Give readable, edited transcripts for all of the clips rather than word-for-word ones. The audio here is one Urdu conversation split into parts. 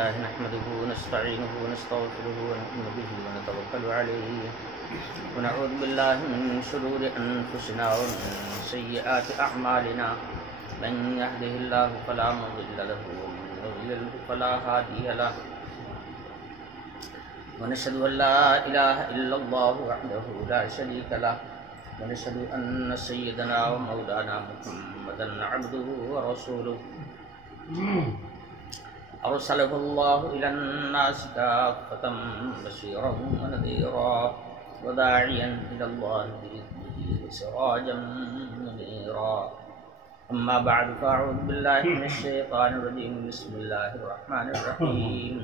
لله نحمده ونستعينه ونستغفره ونؤمن به ونتوكل عليه ونعوذ بالله من شرور أنفسنا ومن سيئات أعمالنا من يهده الله فلا مضل له ومن يضلل فلا هادي له ونشهد أن لا إله إلا الله وحده لا شريك له ونشهد أن سيدنا ومولانا محمدا عبده ورسوله أرسله الله إلى الناس كافة بشيرا ونذيرا وداعيا إلى الله بإذنه وسراجا منيرا أما بعد فأعوذ بالله من الشيطان الرجيم بسم الله الرحمن الرحيم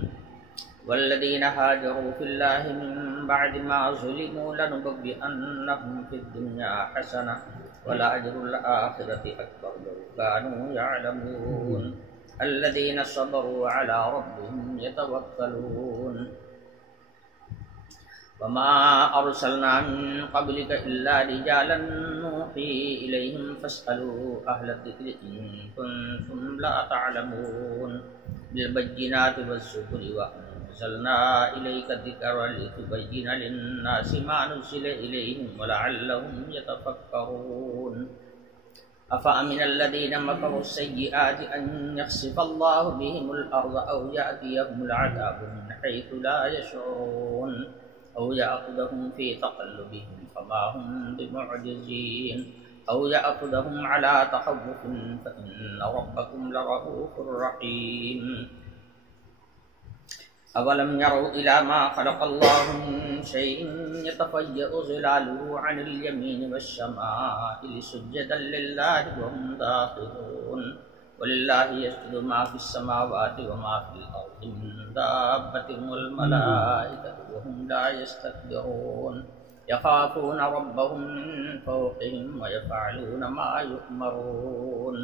والذين هاجروا في الله من بعد ما ظلموا لنبوئنهم في الدنيا حسنة ولأجر الآخرة أكبر لو كانوا يعلمون الذين صبروا على ربهم يتوكلون وما أرسلنا من قبلك إلا رجالا نوحي إليهم فاسألوا أهل الذكر إن كنتم لا تعلمون بالبينات والزبر وأنزلنا إليك الذكر لتبين للناس ما نزل إليهم ولعلهم يتفكرون أفأمن الذين مكروا السيئات أن يخسف الله بهم الأرض أو يأتيهم العذاب من حيث لا يشعرون أو يأخذهم في تقلبهم فما هم بمعجزين أو يأخذهم على تخوف فإن ربكم لرؤوف رحيم أولم يروا إلى ما خلق الله من شيء يتفيأ ظلاله عن اليمين والشمائل سجدا لله وهم داخلون ولله يسجد ما في السماوات وما في الأرض من دابة والملائكة وهم لا يستكبرون يخافون ربهم من فوقهم ويفعلون ما يؤمرون.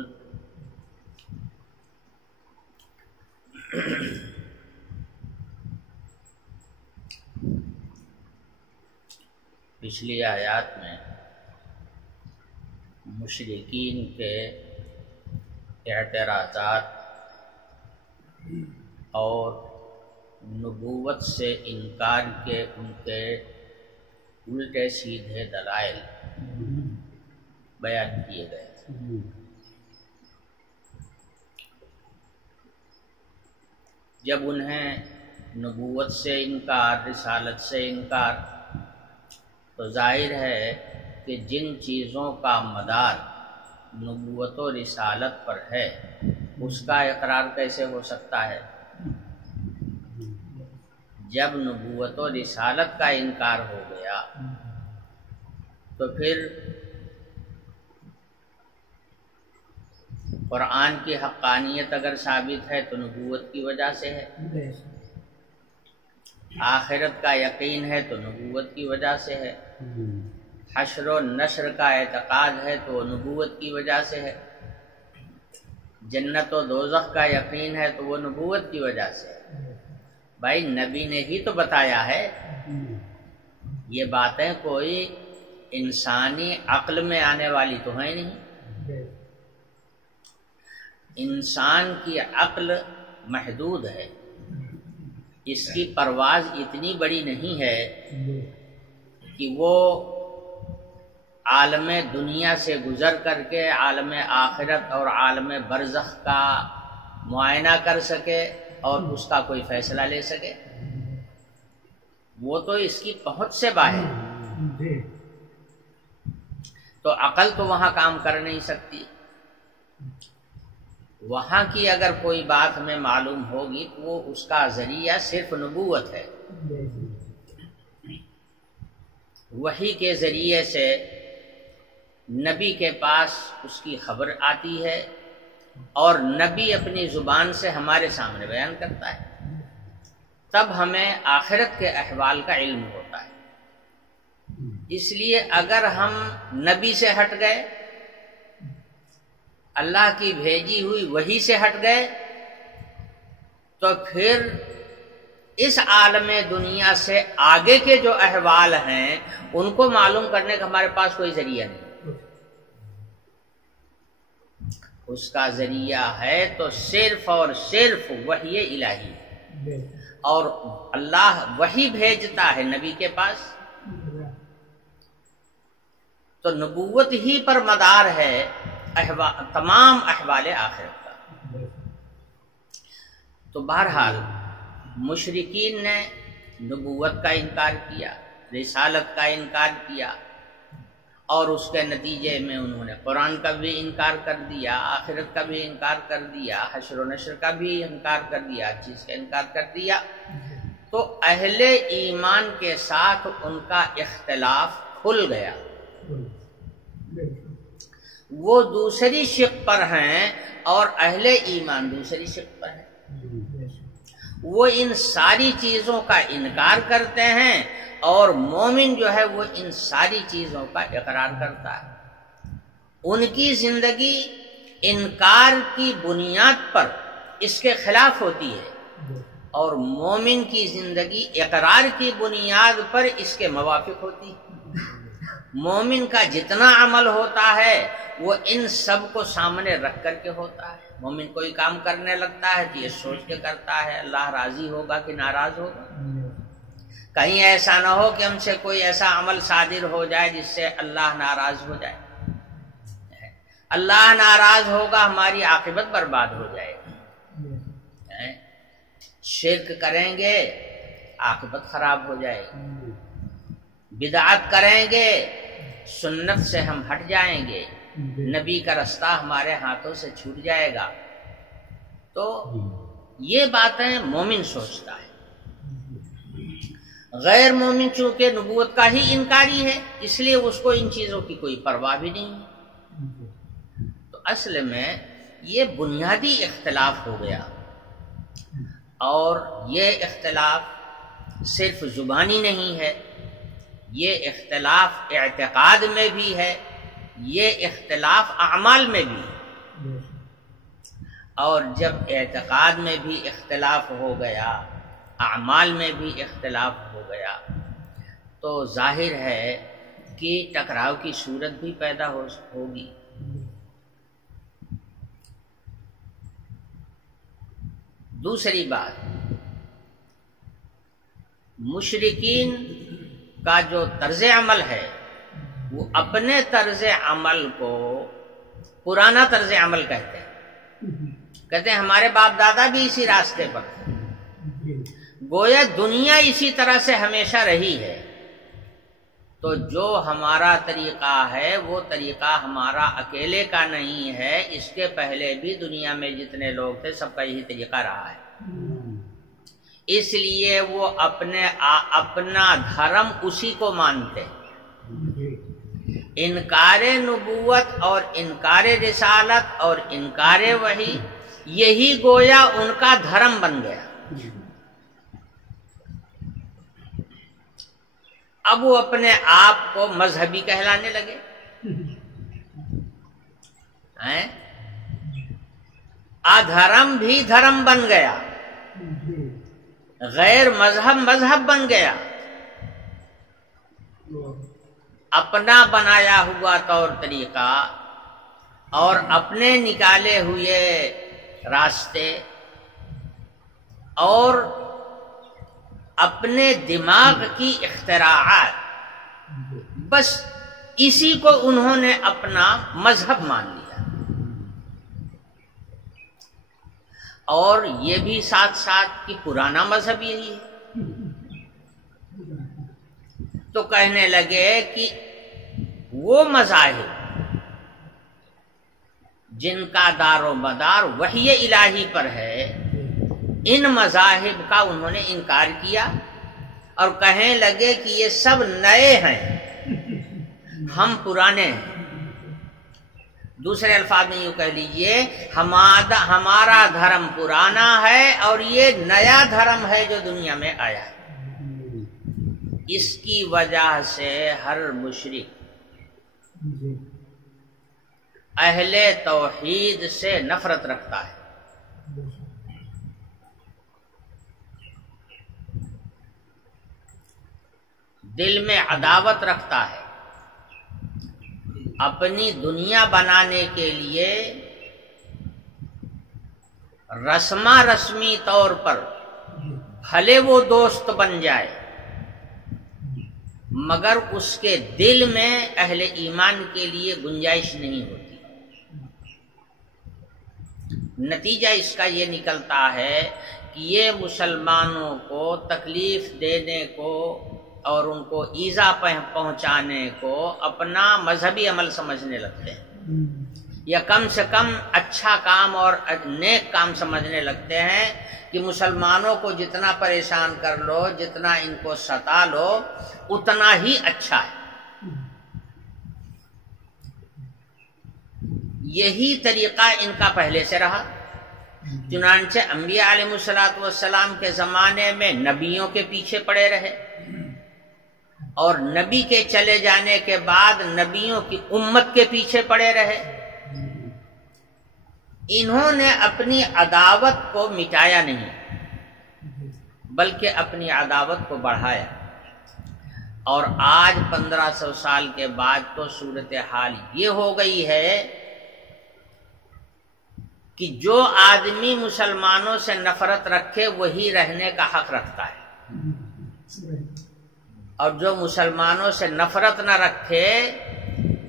پچھلی آیات میں مشرکین کے اعتراضات اور نبوت سے انکار کے ان کے الٹے سیدھے دلائل بیان کیے گئے تھے. جب انہیں نبوت سے انکار، رسالت سے انکار، تو ظاہر ہے کہ جن چیزوں کا مدار نبوت و رسالت پر ہے اس کا اقرار کیسے ہو سکتا ہے؟ جب نبوت و رسالت کا انکار ہو گیا تو پھر قرآن کی حقانیت اگر ثابت ہے تو نبوت کی وجہ سے ہے، آخرت کا یقین ہے تو نبوت کی وجہ سے ہے، حشر و نشر کا اعتقاد ہے تو نبوت کی وجہ سے ہے، جنت و دوزخ کا یقین ہے تو وہ نبوت کی وجہ سے ہے. بھائی نبی نے ہی تو بتایا ہے. یہ باتیں کوئی انسانی عقل میں آنے والی تو ہیں نہیں. انسان کی عقل محدود ہے، اس کی پرواز اتنی بڑی نہیں ہے کہ وہ عالم دنیا سے گزر کر کے عالم آخرت اور عالم برزخ کا معائنہ کر سکے اور اس کا کوئی فیصلہ لے سکے. وہ تو اس کی پہنچ سے باہر، تو عقل تو وہاں کام کر نہیں سکتی. وہاں کی اگر کوئی بات ہمیں معلوم ہوگی تو وہ اس کا ذریعہ صرف نبوت ہے. وحی کے ذریعے سے نبی کے پاس اس کی خبر آتی ہے اور نبی اپنی زبان سے ہمارے سامنے بیان کرتا ہے، تب ہمیں آخرت کے احوال کا علم ہوتا ہے. اس لیے اگر ہم نبی سے ہٹ گئے، اللہ کی بھیجی ہوئی وحی سے ہٹ گئے، تو پھر اس عالم دنیا سے آگے کے جو احوال ہیں ان کو معلوم کرنے کا ہمارے پاس کوئی ذریعہ نہیں. اس کا ذریعہ ہے تو صرف اور صرف وحی الہی ہے. اور اللہ وحی بھیجتا ہے نبی کے پاس، تو نبوت ہی پر مدار ہے تمام احوال آخرت کا۔ تو بہرحال مشرکین نے نبوت کا انکار کیا، رسالت کا انکار کیا، اور اس کے نتیجے میں انہوں نے قرآن کا بھی انکار کر دیا، آخرت کا بھی انکار کر دیا، حشر و نشر کا بھی انکار کر دیا، ہر چیز کا انکار کر دیا۔ تو اہل ایمان کے ساتھ ان کا اختلاف کھل گیا، وہ دوسری شق پر ہیں اور اہل ایمان دوسری شق پر ہیں۔ وہ ان ساری چیزوں کا انکار کرتے ہیں اور مومن جو ہے وہ ان ساری چیزوں کا اقرار کرتا ہے۔ ان کی زندگی انکار کی بنیاد پر اس کے خلاف ہوتی ہے، اور مومن کی زندگی اقرار کی بنیاد پر اس کے موافق ہوتی ہے۔ مومن کا جتنا عمل ہوتا ہے وہ ان سب کو سامنے رکھ کر کے ہوتا ہے۔ مومن کوئی کام کرنے لگتا ہے تو یہ سوچ کے کرتا ہے اللہ راضی ہوگا کہ ناراض ہوگا، کہیں ایسا نہ ہو کہ ہم سے کوئی ایسا عمل صادر ہو جائے جس سے اللہ ناراض ہو جائے۔ اللہ ناراض ہوگا، ہماری عاقبت برباد ہو جائے گی۔ شرک کریں گے عاقبت خراب ہو جائے گی، بدعت کریں گے سنت سے ہم ہٹ جائیں گے، نبی کا رستہ ہمارے ہاتھوں سے چھوٹ جائے گا۔ تو یہ باتیں مومن سوچتا ہے۔ غیر مومن چونکہ نبوت کا ہی انکاری ہے، اس لیے اس کو ان چیزوں کی کوئی پرواہ بھی نہیں ہے۔ تو اصل میں یہ بنیادی اختلاف ہو گیا، اور یہ اختلاف صرف زبانی نہیں ہے، یہ اختلاف اعتقاد میں بھی ہے، یہ اختلاف اعمال میں بھی ہے۔ اور جب اعتقاد میں بھی اختلاف ہو گیا، اعمال میں بھی اختلاف ہو گیا، تو ظاہر ہے کہ ٹکراؤ کی صورت بھی پیدا ہوگی۔ دوسری بات، مشرکین کا جو طرز عمل ہے وہ اپنے طرز عمل کو پرانا طرز عمل کہتے ہیں ہمارے باپ دادا بھی اسی راستے پر تھے، گویا دنیا اسی طرح سے ہمیشہ رہی ہے، تو جو ہمارا طریقہ ہے وہ طریقہ ہمارا اکیلے کا نہیں ہے، اس کے پہلے بھی دنیا میں جتنے لوگ تھے سب کا یہی طریقہ رہا ہے۔ اس لیے وہ اپنا دھرم اسی کو مانتے ہیں۔ انکار نبوت اور انکار رسالت اور انکار وحی، یہی گویا ان کا دھرم بن گیا۔ اب وہ اپنے آپ کو مذہبی کہلانے لگے، ادھرم بھی دھرم بن گیا، غیر مذہب مذہب بن گیا، اپنا بنایا ہوا طور طریقہ اور اپنے نکالے ہوئے راستے اور اپنے دماغ کی اختراعات، بس اسی کو انہوں نے اپنا مذہب مان لیا۔ اور یہ بھی ساتھ ساتھ کہ پرانا مذہب یہی ہے، تو کہنے لگے کہ وہ مذاہب جن کا دار و مدار وحی الہی پر ہے، ان مذاہب کا انہوں نے انکار کیا اور کہنے لگے کہ یہ سب نئے ہیں، ہم پرانے ہیں۔ دوسرے الفاظ میں یوں کہہ لیجئے، ہمارا دھرم پرانا ہے اور یہ نیا دھرم ہے جو دنیا میں آیا ہے۔ اس کی وجہ سے ہر مشرک اہل توحید سے نفرت رکھتا ہے، دل میں عداوت رکھتا ہے، اپنی دنیا بنانے کے لیے رسمی طور پر بھلے وہ دوست بن جائے مگر اس کے دل میں اہل ایمان کے لیے گنجائش نہیں ہوتی۔ نتیجہ اس کا یہ نکلتا ہے کہ یہ مسلمانوں کو تکلیف دینے کو اور ان کو ایذا پہنچانے کو اپنا مذہبی عمل سمجھنے لگتے ہیں، یا کم سے کم اچھا کام اور نیک کام سمجھنے لگتے ہیں کہ مسلمانوں کو جتنا پریشان کر لو، جتنا ان کو ستا لو، اتنا ہی اچھا ہے۔ یہی طریقہ ان کا پہلے سے رہا۔ چنانچہ انبیاء علیہ السلام کے زمانے میں نبیوں کے پیچھے پڑے رہے، اور نبی کے چلے جانے کے بعد نبیوں کی امت کے پیچھے پڑے رہے۔ انہوں نے اپنی عداوت کو مٹایا نہیں بلکہ اپنی عداوت کو بڑھایا، اور آج 1500 سال کے بعد تو صورتحال یہ ہو گئی ہے کہ جو آدمی مسلمانوں سے نفرت رکھے وہی رہنے کا حق رکھتا ہے، اور جو مسلمانوں سے نفرت نہ رکھے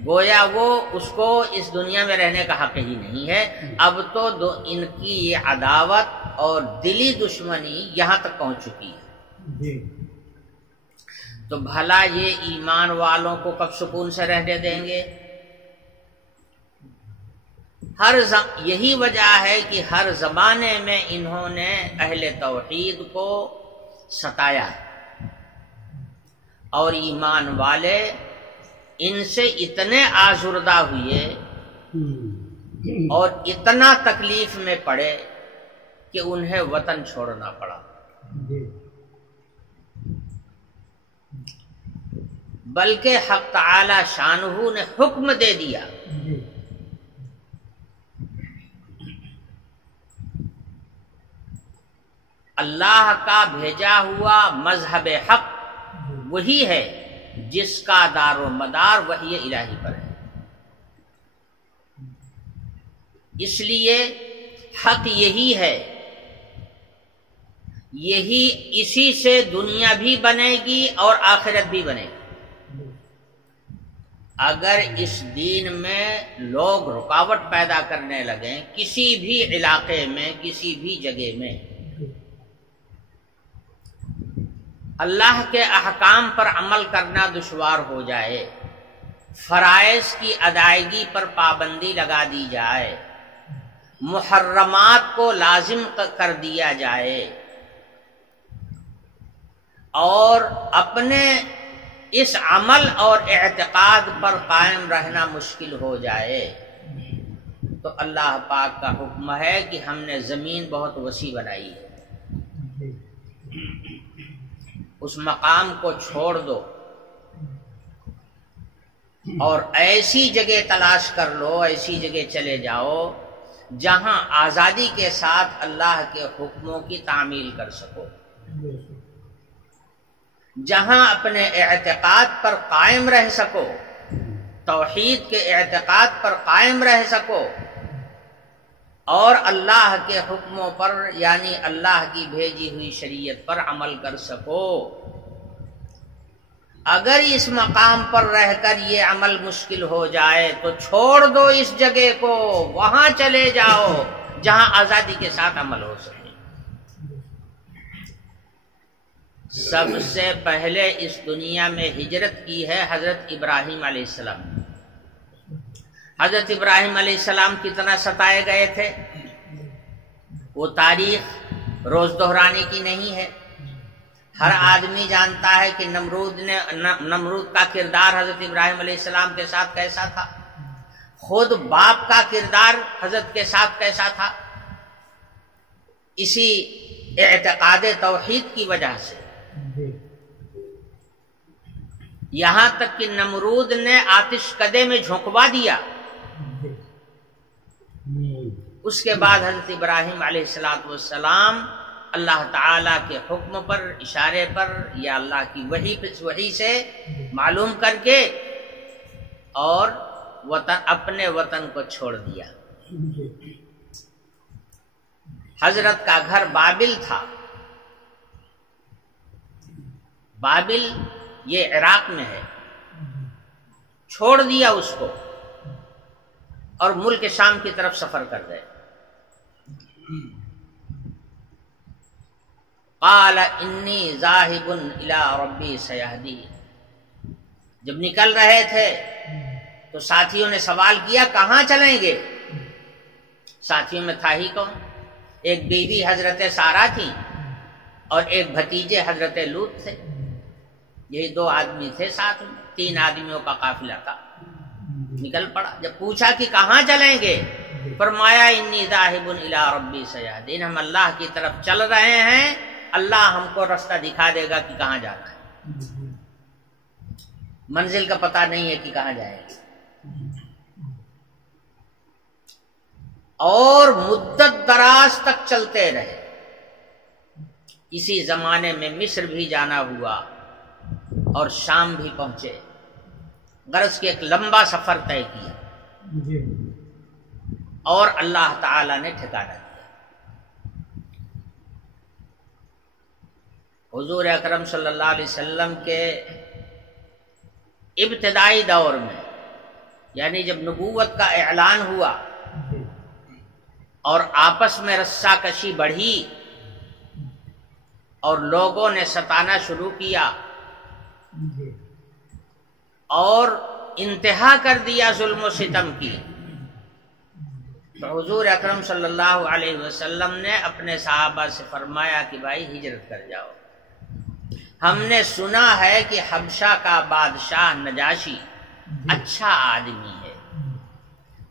گویا وہ اس کو اس دنیا میں رہنے کا حق ہی نہیں ہے۔ اب تو ان کی یہ عداوت اور دلی دشمنی یہاں تک پہنچ چکی ہے، تو بھلا یہ ایمان والوں کو کب سکون سے رہنے دیں گے؟ یہی وجہ ہے کہ ہر زمانے میں انہوں نے اہل توحید کو ستایا ہے، اور ایمان والے ان سے اتنے آزردہ ہوئے اور اتنا تکلیف میں پڑے کہ انہیں وطن چھوڑنا پڑا۔ بلکہ حق تعالی شانہ نے حکم دے دیا اللہ کا بھیجا ہوا مذہب حق وہی ہے جس کا دار و مدار وحی الہی پر ہے۔ اس لیے حق یہی ہے، اسی سے دنیا بھی بنے گی اور آخرت بھی بنے گی۔ اگر اس دین میں لوگ رکاوٹ پیدا کرنے لگیں کسی بھی علاقے میں، کسی بھی جگہ میں، اللہ کے احکام پر عمل کرنا دشوار ہو جائے، فرائض کی ادائیگی پر پابندی لگا دی جائے، محرمات کو لازم کر دیا جائے، اور اپنے اس عمل اور اعتقاد پر قائم رہنا مشکل ہو جائے، تو اللہ پاک کا حکم ہے کہ ہم نے زمین بہت وسیع بنائی ہے، اس مقام کو چھوڑ دو اور ایسی جگہ تلاش کر لو، ایسی جگہ چلے جاؤ جہاں آزادی کے ساتھ اللہ کے حکموں کی تعمیل کر سکو، جہاں اپنے اعتقاد پر قائم رہ سکو، توحید کے اعتقاد پر قائم رہ سکو، اور اللہ کے حکموں پر یعنی اللہ کی بھیجی ہوئی شریعت پر عمل کر سکو۔ اگر اس مقام پر رہ کر یہ عمل مشکل ہو جائے تو چھوڑ دو اس جگہ کو، وہاں چلے جاؤ جہاں آزادی کے ساتھ عمل ہو سکے۔ سب سے پہلے اس دنیا میں ہجرت کی ہے حضرت ابراہیم علیہ السلام۔ حضرت ابراہیم علیہ السلام کتنا ستائے گئے تھے وہ تاریخ روز دہرانے کی نہیں ہے۔ ہر آدمی جانتا ہے کہ نمرود کا کردار حضرت ابراہیم علیہ السلام کے ساتھ کیسا تھا، خود باپ کا کردار حضرت کے ساتھ کیسا تھا، اسی اعتقاد توحید کی وجہ سے۔ یہاں تک کہ نمرود نے آتش کدے میں جھونکوا دیا، اس کے بعد حضرت ابراہیم علیہ السلام اللہ تعالیٰ کے حکم پر، اشارے پر، یا اللہ کی وحی سے معلوم کر کے اور اپنے وطن کو چھوڑ دیا۔ حضرت کا گھر بابل تھا، بابل یہ عراق میں ہے، چھوڑ دیا اس کو اور ملک شام کی طرف سفر کر گئے۔ قال انی ذاہب الی ربی سیہدین، جب نکل رہے تھے تو ساتھیوں نے سوال کیا کہاں چلیں گے؟ ساتھیوں میں تھا ہی کون؟ ایک بیوی حضرت سارہ تھی اور ایک بھتیجے حضرت لوط تھے، یہی 2 آدمی تھے ساتھ میں، 3 آدمیوں کا قافلہ تھا، نکل پڑا۔ جب پوچھا کہ کہاں چلیں گے، فرمایا انی ذاہب الی ربی سیہدین، ہم اللہ کی طرف چل رہے ہیں، اللہ ہم کو راستہ دکھا دے گا کہ کہاں جانا ہے، منزل کا پتہ نہیں ہے کہ کہاں جائیں گے۔ اور مدت دراز تک چلتے رہے، اسی زمانے میں مصر بھی جانا ہوا اور شام بھی پہنچے، غرض کہ ایک لمبا سفر طے کیا اور اللہ تعالی نے ٹھکانہ دیا۔ حضور اکرم صلی اللہ علیہ وسلم کے ابتدائی دور میں، یعنی جب نبوت کا اعلان ہوا اور آپس میں رسا کشی بڑھی اور لوگوں نے ستانا شروع کیا اور انتہا کر دیا ظلم و ستم کی، تو حضور اکرم صلی اللہ علیہ وسلم نے اپنے صحابہ سے فرمایا کہ بھائی ہجرت کر جاؤ، ہم نے سنا ہے کہ حبشہ کا بادشاہ نجاشی اچھا آدمی ہے،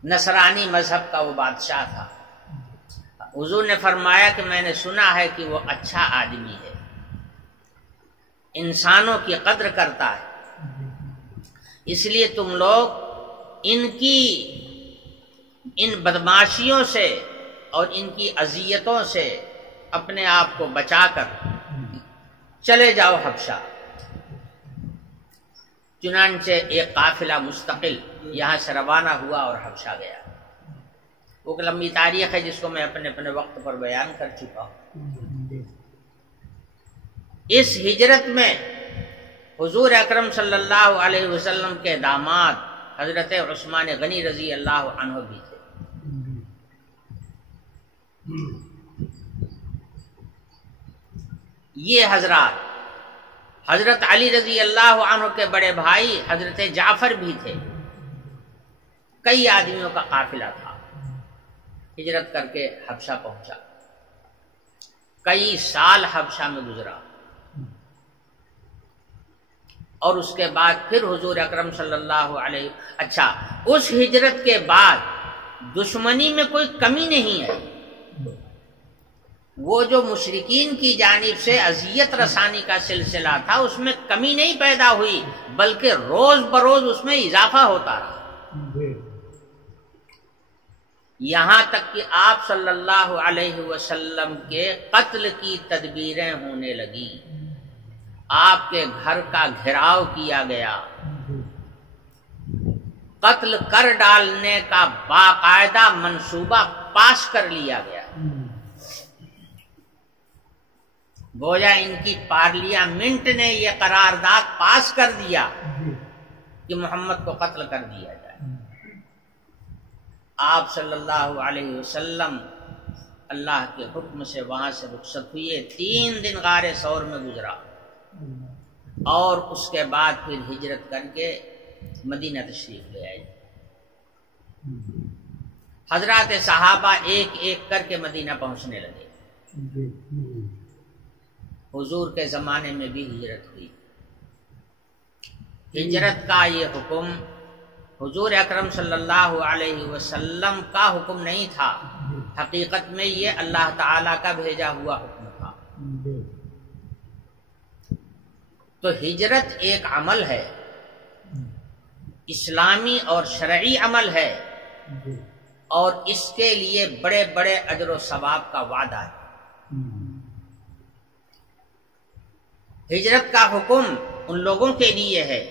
نصرانی مذہب کا وہ بادشاہ تھا۔ حضور نے فرمایا کہ میں نے سنا ہے کہ وہ اچھا آدمی ہے، انسانوں کی قدر کرتا ہے، اس لیے تم لوگ ان بدماشیوں سے اور ان کی اذیتوں سے اپنے آپ کو بچا کر چلے جاؤ حبشہ۔ چنانچہ ایک قافلہ مستقل یہاں سے روانہ ہوا اور حبشہ گیا۔ وہ لمبی تاریخ ہے جس کو میں اپنے وقت پر بیان کر چکا ہوں۔ اس ہجرت میں حضور اکرم صلی اللہ علیہ وسلم کے داماد حضرت عثمان غنی رضی اللہ عنہ بھی تھے۔ یہ حضرات حضرت علی رضی اللہ عنہ کے بڑے بھائی حضرت جعفر بھی تھے، کئی آدمیوں کا قافلہ تھا، ہجرت کر کے حبشہ پہنچا، کئی سال حبشہ میں گزرا اور اس کے بعد پھر حضور اکرم صلی اللہ علیہ اس ہجرت کے بعد دشمنی میں کوئی کمی نہیں ہے، وہ جو مشرکین کی جانب سے اذیت رسانی کا سلسلہ تھا اس میں کمی نہیں پیدا ہوئی، بلکہ روز بروز اس میں اضافہ ہوتا رہا، یہاں تک کہ آپ صلی اللہ علیہ وسلم کے قتل کی تدبیریں ہونے لگی، آپ کے گھر کا گھیراؤ کیا گیا، قتل کر ڈالنے کا باقاعدہ منصوبہ پاس کر لیا گیا، گویا ان کی پارلیمنٹ نے یہ قرارداد پاس کر دیا کہ محمد کو قتل کر دیا جائے۔ آپ صلی اللہ علیہ وسلم اللہ کے حکم سے وہاں سے رخصت ہوئے، 3 دن غار ثور میں گزرا اور اس کے بعد پھر ہجرت کر کے مدینہ تشریف لے آئے۔ حضرات صحابہ ایک ایک کر کے مدینہ پہنچنے لگے، حضور کے زمانے میں بھی ہجرت ہوئی۔ ہجرت کا یہ حکم حضور اکرم صلی اللہ علیہ وسلم کا حکم نہیں تھا، حقیقت میں یہ اللہ تعالی کا بھیجا ہوا حکم تھا۔ تو ہجرت ایک عمل ہے، اسلامی اور شرعی عمل ہے، اور اس کے لیے بڑے بڑے اجر و ثواب کا وعدہ ہے۔ ہجرت کا حکم ان لوگوں کے لیے ہے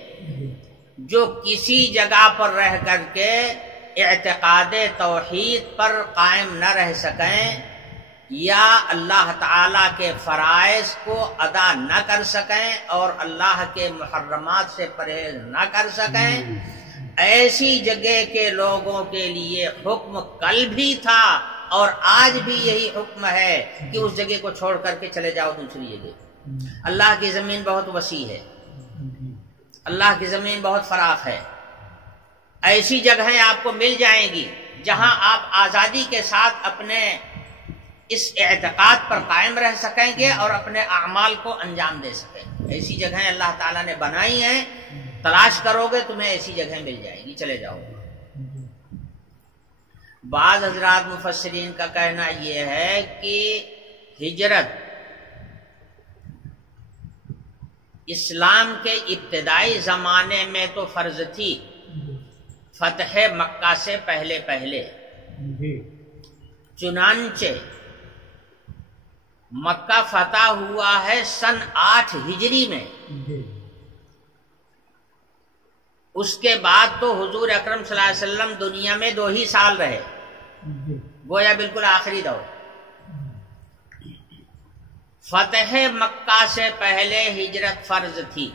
جو کسی جگہ پر رہ کر کے اعتقاد توحید پر قائم نہ رہ سکیں، یا اللہ تعالی کے فرائض کو ادا نہ کر سکیں اور اللہ کے محرمات سے پرہیز نہ کر سکیں، ایسی جگہ کے لوگوں کے لیے حکم کل بھی تھا اور آج بھی یہی حکم ہے کہ اس جگہ کو چھوڑ کر کے چلے جاؤ دوسری جگہ۔ اللہ کی زمین بہت وسیع ہے، اللہ کی زمین بہت فراخ ہے، ایسی جگہیں آپ کو مل جائیں گی جہاں آپ آزادی کے ساتھ اپنے اس اعتقاد پر قائم رہ سکیں گے اور اپنے اعمال کو انجام دے سکیں۔ ایسی جگہیں اللہ تعالیٰ نے بنائی ہیں، تلاش کرو گے تمہیں ایسی جگہیں مل جائیں گی، چلے جاؤ۔ بعض حضرات مفسرین کا کہنا یہ ہے کہ ہجرت اسلام کے ابتدائی زمانے میں تو فرض تھی، فتح مکہ سے پہلے پہلے، چنانچہ مکہ فتح ہوا ہے سن 8 ہجری میں، اس کے بعد تو حضور اکرم صلی اللہ علیہ وسلم دنیا میں 2 ہی سال رہے، گویا بالکل آخری دور۔ فتح مکہ سے پہلے ہجرت فرض تھی۔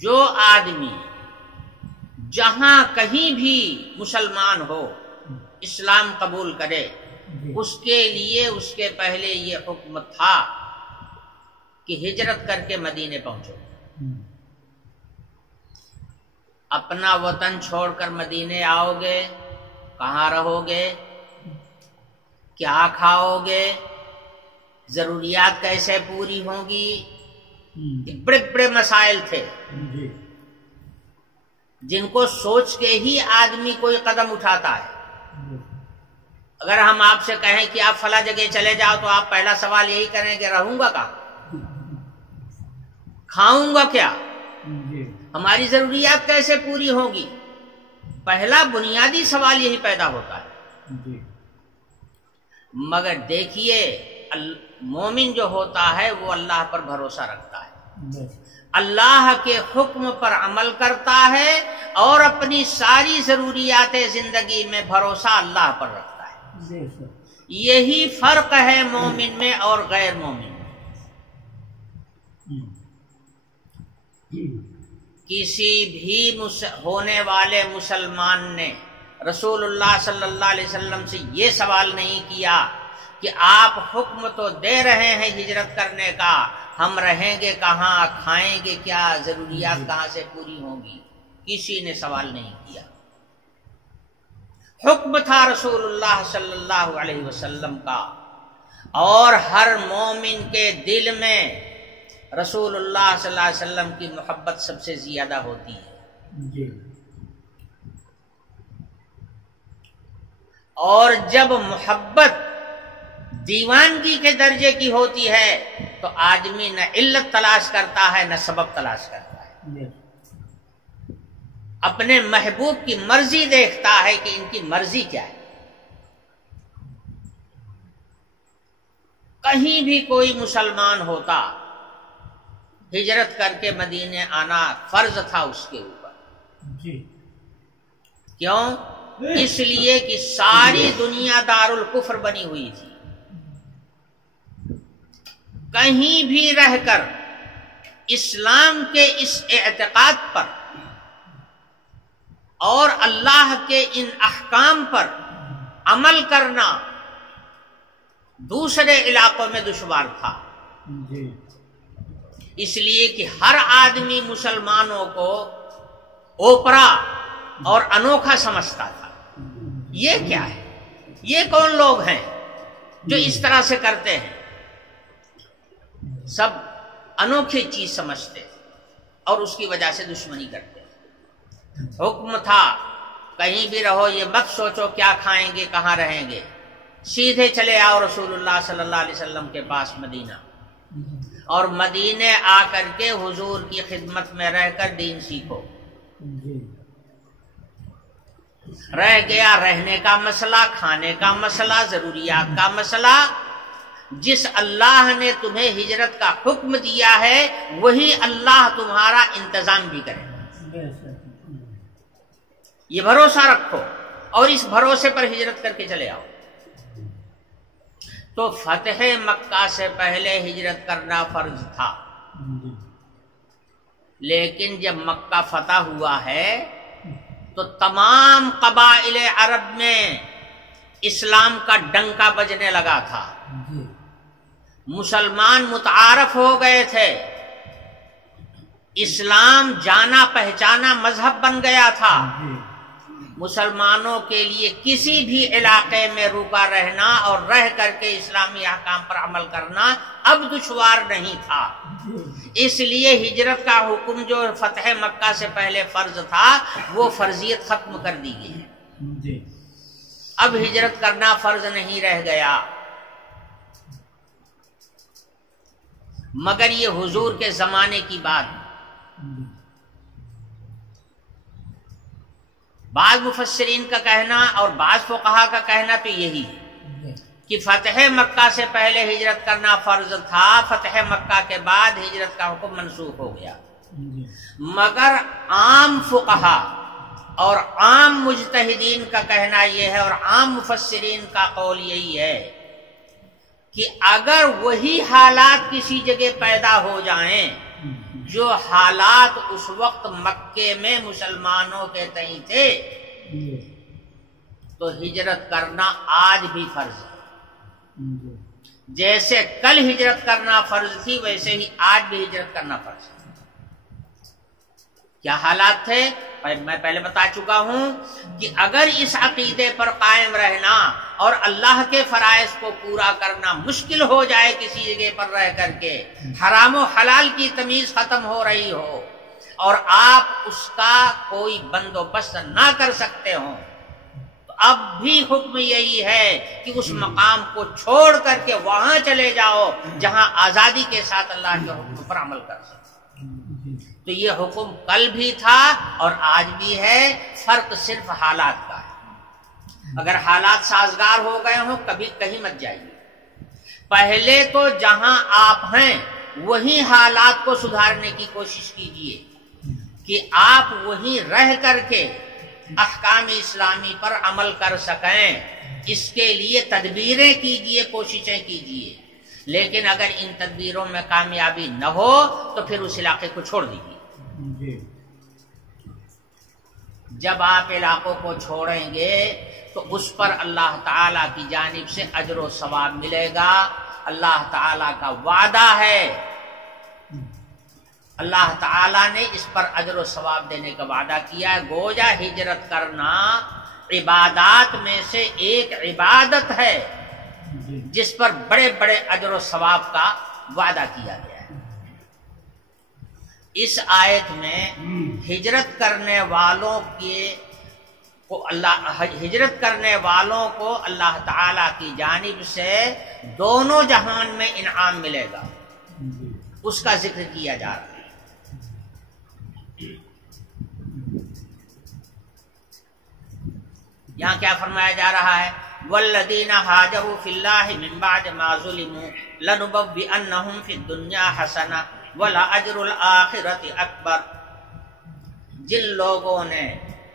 جو آدمی جہاں کہیں بھی مسلمان ہو اسلام قبول کرے، اس کے لیے اس کے پہلے یہ حکم تھا کہ ہجرت کر کے مدینے پہنچو، اپنا وطن چھوڑ کر مدینے آؤ گے، کہاں رہو گے، کیا کھاؤ گے، ضروریات کیسے پوری ہوں گی، بڑے بڑے مسائل تھے جن کو سوچ کے ہی آدمی کوئی قدم اٹھاتا ہے۔ اگر ہم آپ سے کہیں کہ آپ فلاں جگہ چلے جاؤ تو آپ پہلا سوال یہی کریں کہ رہوں گا کہاں، کھاؤں گا کیا، ہماری ضروریات کیسے پوری ہوں گی، پہلا بنیادی سوال یہی پیدا ہوتا ہے۔ مگر دیکھیے مومن جو ہوتا ہے وہ اللہ پر بھروسہ رکھتا ہے، اللہ کے حکم پر عمل کرتا ہے اور اپنی ساری ضروریات زندگی میں بھروسہ اللہ پر رکھتا ہے۔ یہی فرق ہے مومن میں اور غیر مومن میں۔ کسی بھی ہونے والے مسلمان نے رسول اللہ صلی اللہ علیہ وسلم سے یہ سوال نہیں کیا کہ آپ حکم تو دے رہے ہیں ہجرت کرنے کا، ہم رہیں گے کہاں، کھائیں گے کیا، ضروریات کہاں سے پوری ہوں گی، کسی نے سوال نہیں کیا۔ حکم تھا رسول اللہ صلی اللہ علیہ وسلم کا، اور ہر مومن کے دل میں رسول اللہ صلی اللہ علیہ وسلم کی محبت سب سے زیادہ ہوتی ہے۔ اور جب محبت دیوانگی کے درجے کی ہوتی ہے تو آدمی نہ علت تلاش کرتا ہے نہ سبب تلاش کرتا ہے، اپنے محبوب کی مرضی دیکھتا ہے کہ ان کی مرضی کیا ہے۔ کہیں بھی کوئی مسلمان ہوتا ہجرت کر کے مدینے آنا فرض تھا اس کے اوپر۔ کیوں؟ اس لیے کہ ساری دنیا دارالکفر بنی ہوئی تھی، کہیں بھی رہ کر اسلام کے اس اعتقاد پر اور اللہ کے ان احکام پر عمل کرنا دوسرے علاقوں میں دشوار تھا، اس لیے کہ ہر آدمی مسلمانوں کو اوپرا اور انوکھا سمجھتا تھا۔ یہ کیا ہے، یہ کون لوگ ہیں جو اس طرح سے کرتے ہیں، سب انوکھی چیز سمجھتے اور اس کی وجہ سے دشمنی کرتے۔ حکم تھا کہیں بھی رہو یہ مت سوچو کیا کھائیں گے کہاں رہیں گے، سیدھے چلے آؤ رسول اللہ صلی اللہ علیہ وسلم کے پاس مدینہ، اور مدینے آ کر کے حضور کی خدمت میں رہ کر دین سیکھو۔ رہ گیا رہنے کا مسئلہ، کھانے کا مسئلہ، ضروریات کا مسئلہ، جس اللہ نے تمہیں ہجرت کا حکم دیا ہے وہی اللہ تمہارا انتظام بھی کرے گا، یہ بھروسہ رکھو اور اس بھروسے پر ہجرت کر کے چلے آؤ۔ تو فتح مکہ سے پہلے ہجرت کرنا فرض تھا، لیکن جب مکہ فتح ہوا ہے تو تمام قبائل عرب میں اسلام کا ڈنکا بجنے لگا تھا، مسلمان متعارف ہو گئے تھے، اسلام جانا پہچانا مذہب بن گیا تھا، مسلمانوں کے لیے کسی بھی علاقے میں رکا رہنا اور رہ کر کے اسلامی احکام پر عمل کرنا اب دشوار نہیں تھا۔ اس لیے ہجرت کا حکم جو فتح مکہ سے پہلے فرض تھا وہ فرضیت ختم کر دی گئی ہے، اب ہجرت کرنا فرض نہیں رہ گیا، مگر یہ حضور کے زمانے کی بات۔ بعض مفسرین کا کہنا اور بعض فقہا کا کہنا تو یہی ہے کہ فتح مکہ سے پہلے ہجرت کرنا فرض تھا، فتح مکہ کے بعد ہجرت کا حکم منسوخ ہو گیا، مگر عام فقہا اور عام مجتہدین کا کہنا یہ ہے اور عام مفسرین کا قول یہی ہے کہ اگر وہی حالات کسی جگہ پیدا ہو جائیں جو حالات اس وقت مکے میں مسلمانوں کے تئیں تھے تو ہجرت کرنا آج بھی فرض ہے، جیسے کل ہجرت کرنا فرض تھی ویسے ہی آج بھی ہجرت کرنا فرض ہے۔ کیا حالات تھے؟ میں پہلے بتا چکا ہوں کہ اگر اس عقیدے پر قائم رہنا اور اللہ کے فرائض کو پورا کرنا مشکل ہو جائے، کسی جگہ پر رہ کر کے حرام و حلال کی تمیز ختم ہو رہی ہو اور آپ اس کا کوئی بندوبست نہ کر سکتے ہوں، تو اب بھی حکم یہی ہے کہ اس مقام کو چھوڑ کر کے وہاں چلے جاؤ جہاں آزادی کے ساتھ اللہ کے حکم پر عمل کر سکتے۔ تو یہ حکم کل بھی تھا اور آج بھی ہے، فرق صرف حالات کا ہے۔ اگر حالات سازگار ہو گئے ہوں کبھی کہیں مت جائیے، پہلے تو جہاں آپ ہیں وہی حالات کو سدھارنے کی کوشش کیجیے کہ آپ وہیں رہ کر کے احکام اسلامی پر عمل کر سکیں، اس کے لیے تدبیریں کیجیے، کوششیں کیجیے، لیکن اگر ان تدبیروں میں کامیابی نہ ہو تو پھر اس علاقے کو چھوڑ دیجیے۔ جب آپ علاقوں کو چھوڑیں گے تو اس پر اللہ تعالی کی جانب سے اجر و ثواب ملے گا، اللہ تعالی کا وعدہ ہے، اللہ تعالی نے اس پر اجر و ثواب دینے کا وعدہ کیا ہے۔ گویا ہجرت کرنا عبادات میں سے ایک عبادت ہے جس پر بڑے بڑے اجر و ثواب کا وعدہ کیا گیا ہے۔ اس آیت میں ہجرت کرنے والوں کو اللہ تعالی کی جانب سے دونوں جہان میں انعام ملے گا، اس کا ذکر کیا جا رہا ہے۔ یہاں کیا فرمایا جا رہا ہے؟ والذین ہاجروا فی اللہ من بعد ما ظلموا لنبوئنہم فی الدنیا حسنہ وَلَأَجْرُ الْآخِرَةِ اکبر۔ جن لوگوں نے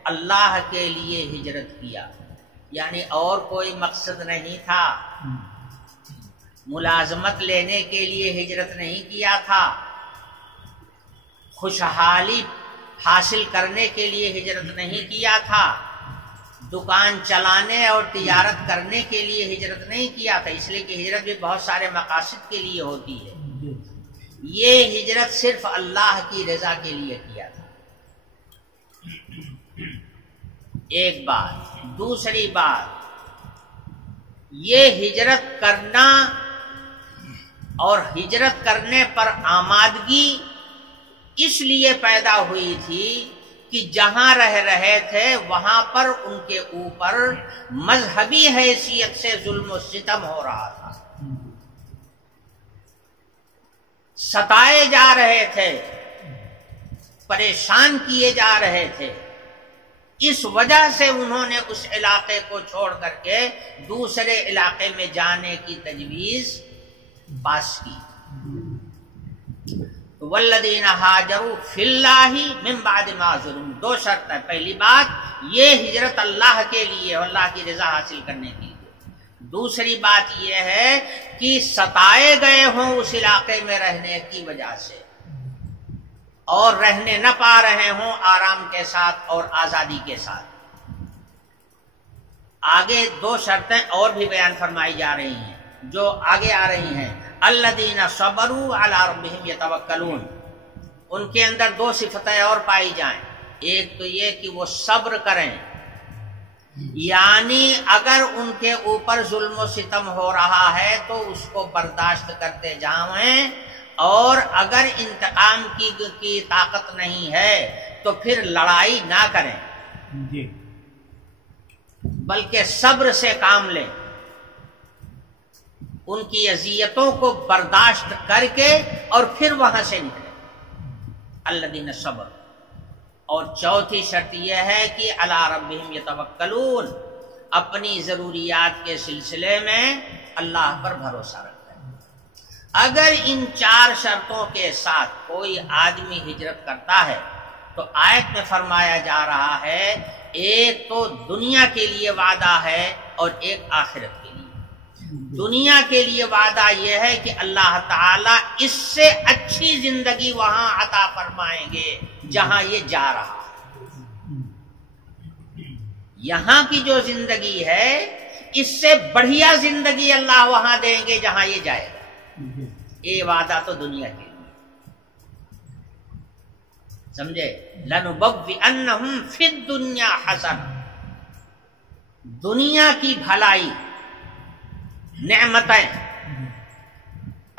اللہ کے لیے ہجرت کیا، یعنی اور کوئی مقصد نہیں تھا، ملازمت لینے کے لیے ہجرت نہیں کیا تھا، خوشحالی حاصل کرنے کے لیے ہجرت نہیں کیا تھا، دکان چلانے اور تجارت کرنے کے لیے ہجرت نہیں کیا تھا، اس لیے کہ ہجرت بھی بہت سارے مقاصد کے لیے ہوتی ہے، یہ ہجرت صرف اللہ کی رضا کے لیے کیا تھا۔ ایک بات، دوسری بات، یہ ہجرت کرنا اور ہجرت کرنے پر آمادگی اس لیے پیدا ہوئی تھی کہ جہاں رہ رہے تھے وہاں پر ان کے اوپر مذہبی حیثیت سے ظلم و ستم ہو رہا تھا، ستائے جا رہے تھے، پریشان کیے جا رہے تھے، اس وجہ سے انہوں نے اس علاقے کو چھوڑ کر کے دوسرے علاقے میں جانے کی تجویز پاس کی۔ والذین ہاجروا فی اللہ من بعد ما ظلموا، دو شرط ہے. پہلی بات یہ ہجرت اللہ کے لیے اور اللہ کی رضا حاصل کرنے کے لیے. دوسری بات یہ ہے کہ ستائے گئے ہوں اس علاقے میں رہنے کی وجہ سے اور رہنے نہ پا رہے ہوں آرام کے ساتھ اور آزادی کے ساتھ. آگے دو شرطیں اور بھی بیان فرمائی جا رہی ہیں جو آگے آ رہی ہیں. الذین صبروا علی ربہم یتوکلون، ان کے اندر دو صفتیں اور پائی جائیں. ایک تو یہ کہ وہ صبر کریں، یعنی اگر ان کے اوپر ظلم و ستم ہو رہا ہے تو اس کو برداشت کرتے جائیں، اور اگر انتقام کی طاقت نہیں ہے تو پھر لڑائی نہ کریں بلکہ صبر سے کام لیں، ان کی اذیتوں کو برداشت کر کے اور پھر وہاں سے نکلیں. الذین صبر. اور چوتھی شرط یہ ہے کہ علی ربہم یتوکلون، اپنی ضروریات کے سلسلے میں اللہ پر بھروسہ رکھیں. اگر ان چار شرطوں کے ساتھ کوئی آدمی ہجرت کرتا ہے تو آیت میں فرمایا جا رہا ہے ایک تو دنیا کے لیے وعدہ ہے اور ایک آخرت کے لیے. دنیا کے لیے وعدہ یہ ہے کہ اللہ تعالیٰ اس سے اچھی زندگی وہاں عطا فرمائیں گے جہاں یہ جا رہا ہے. یہاں کی جو زندگی ہے اس سے بڑھیا زندگی اللہ وہاں دیں گے جہاں یہ جائے گا. یہ وعدہ تو دنیا کے لیے. سمجھے؟ لَنُبَوِّئَنَّهُمْ فِي الدُّنْيَا حَسَنَةً، دنیا کی بھلائی نعمتیں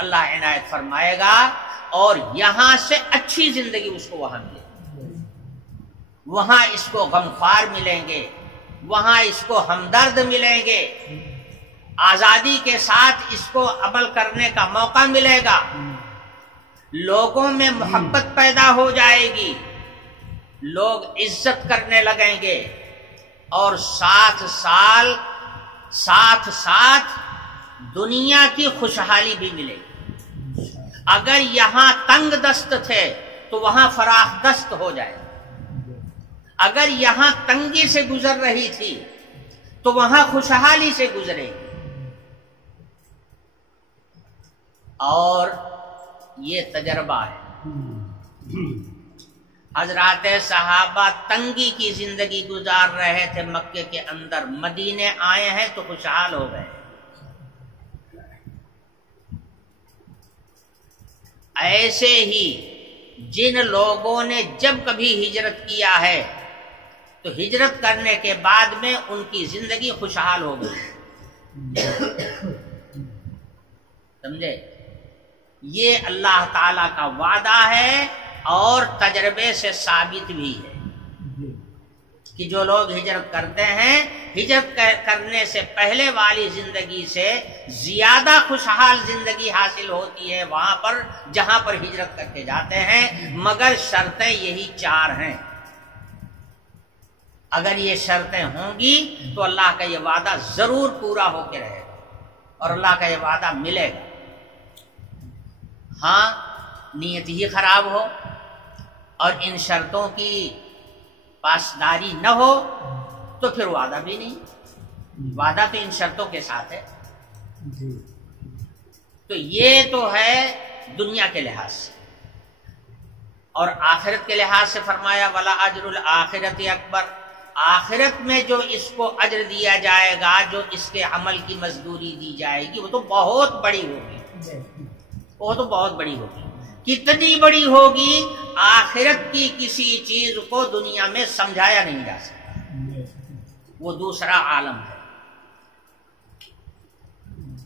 اللہ عنایت فرمائے گا اور یہاں سے اچھی زندگی اس کو وہاں ملے گی. وہاں اس کو غمخوار ملیں گے، وہاں اس کو ہمدرد ملیں گے، آزادی کے ساتھ اس کو عمل کرنے کا موقع ملے گا، لوگوں میں محبت پیدا ہو جائے گی، لوگ عزت کرنے لگیں گے، اور ساتھ ساتھ دنیا کی خوشحالی بھی ملے گی. اگر یہاں تنگ دست تھے تو وہاں فراخ دست ہو جائے. اگر یہاں تنگی سے گزر رہی تھی تو وہاں خوشحالی سے گزرے گی. اور یہ تجربہ ہے. حضرات صحابہ تنگی کی زندگی گزار رہے تھے مکے کے اندر، مدینے آئے ہیں تو خوشحال ہو گئے. ایسے ہی جن لوگوں نے جب کبھی ہجرت کیا ہے تو ہجرت کرنے کے بعد میں ان کی زندگی خوشحال ہو گئی. سمجھے؟ یہ اللہ تعالی کا وعدہ ہے اور تجربے سے ثابت بھی ہے کہ جو لوگ ہجرت کرتے ہیں ہجرت کرنے سے پہلے والی زندگی سے زیادہ خوشحال زندگی حاصل ہوتی ہے وہاں پر جہاں پر ہجرت کر کے جاتے ہیں. مگر شرطیں یہی چار ہیں. اگر یہ شرطیں ہوں گی تو اللہ کا یہ وعدہ ضرور پورا ہو کے رہے گا اور اللہ کا یہ وعدہ ملے گا. ہاں نیت ہی خراب ہو اور ان شرطوں کی پاسداری نہ ہو تو پھر وعدہ بھی نہیں. وعدہ تو ان شرطوں کے ساتھ ہے. تو یہ تو ہے دنیا کے لحاظ سے. اور آخرت کے لحاظ سے فرمایا وَلَا أَجْرُ الْآخِرَةِ أَكْبَرُ، آخرت میں جو اس کو اجر دیا جائے گا، جو اس کے عمل کی مزدوری دی جائے گی، وہ تو بہت بڑی ہوگی. وہ تو بہت بڑی ہوگی. کتنی بڑی ہوگی؟ آخرت کی کسی چیز کو دنیا میں سمجھایا نہیں جا سکتا. وہ دوسرا عالم ہے.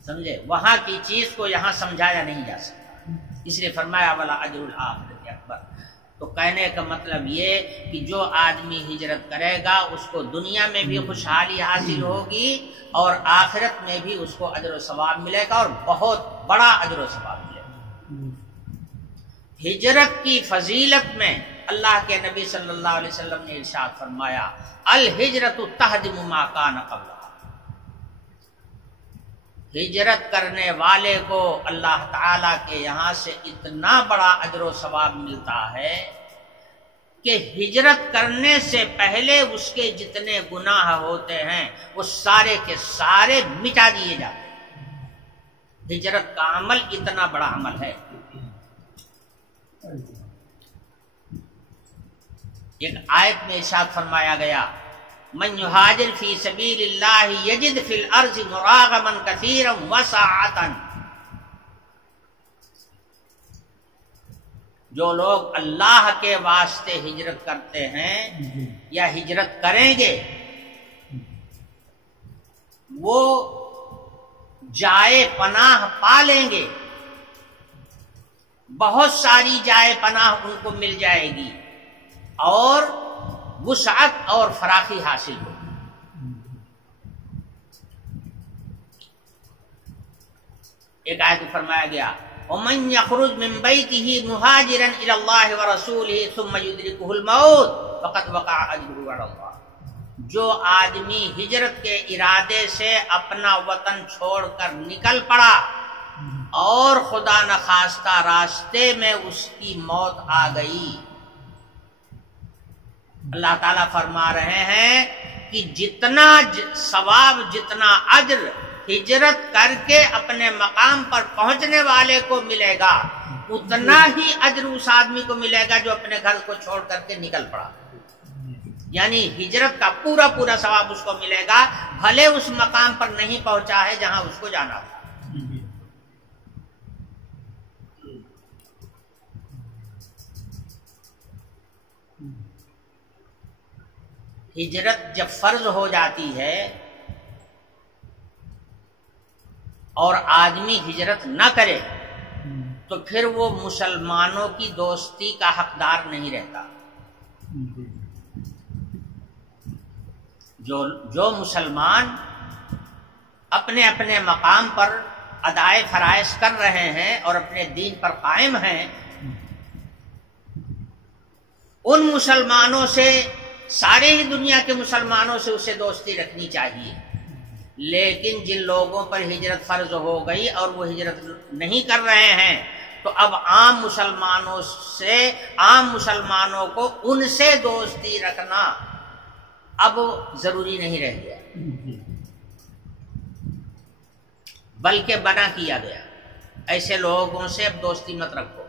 سمجھے؟ وہاں کی چیز کو یہاں سمجھایا نہیں جا سکتا. اس لیے فرمایا وَلَا أَجْرُ الْآخِرَةِ أَكْبَرُ. تو کہنے کا مطلب یہ کہ جو آدمی ہجرت کرے گا اس کو دنیا میں بھی خوشحالی حاصل ہوگی اور آخرت میں بھی اس کو اجر و ثواب ملے گا اور بہت بڑا اجر و ثواب ملے گا. ہجرت کی فضیلت میں اللہ کے نبی صلی اللہ علیہ وسلم نے ارشاد فرمایا الہجرت تہدم ما کان قبلھا. ہجرت کرنے والے کو اللہ تعالی کے یہاں سے اتنا بڑا اجر و ثواب ملتا ہے کہ ہجرت کرنے سے پہلے اس کے جتنے گناہ ہوتے ہیں وہ سارے کے سارے مٹا دیے جاتے ہیں۔ ہجرت کا عمل اتنا بڑا عمل ہے۔ ایک آیت میں ارشاد فرمایا گیا من یہاجر فی سبیل اللہ یجد فی الارض مراغما کثیرا وسعۃ، جو لوگ اللہ کے واسطے ہجرت کرتے ہیں یا ہجرت کریں گے وہ جائے پناہ پا لیں گے، بہت ساری جائے پناہ ان کو مل جائے گی اور وسعت اور فراخی حاصل ہوگی۔ ایک آیت میں فرمایا گیا وَمَنْ يَخْرُجْ مِنْ بَيْتِهِ مُهَاجِرًا إِلَى اللَّهِ وَرَسُولِهِ ثُمَّ يُدْرِكُهُ الْمَوْتُ فَقَدْ وَقَعَ أَجْرُهُ عَلَى اللَّهِ، جو آدمی ہجرت کے ارادے سے اپنا وطن چھوڑ کر نکل پڑا اور خدا نخواستہ راستے میں اس کی موت آ گئی، اللہ تعالیٰ فرما رہے ہیں کہ جتنا ثواب جتنا اجر ہجرت کر کے اپنے مقام پر پہنچنے والے کو ملے گا اتنا ہی اجر اس آدمی کو ملے گا جو اپنے گھر کو چھوڑ کر کے نکل پڑا، یعنی ہجرت کا پورا پورا ثواب اس کو ملے گا بھلے اس مقام پر نہیں پہنچا ہے جہاں اس کو جانا تھا۔ ہجرت جب فرض ہو جاتی ہے اور آدمی ہجرت نہ کرے تو پھر وہ مسلمانوں کی دوستی کا حقدار نہیں رہتا۔ جو مسلمان اپنے اپنے مقام پر ادائے فرائض کر رہے ہیں اور اپنے دین پر قائم ہیں ان مسلمانوں سے، سارے ہی دنیا کے مسلمانوں سے اسے دوستی رکھنی چاہیے، لیکن جن لوگوں پر ہجرت فرض ہو گئی اور وہ ہجرت نہیں کر رہے ہیں تو اب عام مسلمانوں کو ان سے دوستی رکھنا اب ضروری نہیں رہ گیا، بلکہ منع کیا گیا، ایسے لوگوں سے اب دوستی مت رکھو۔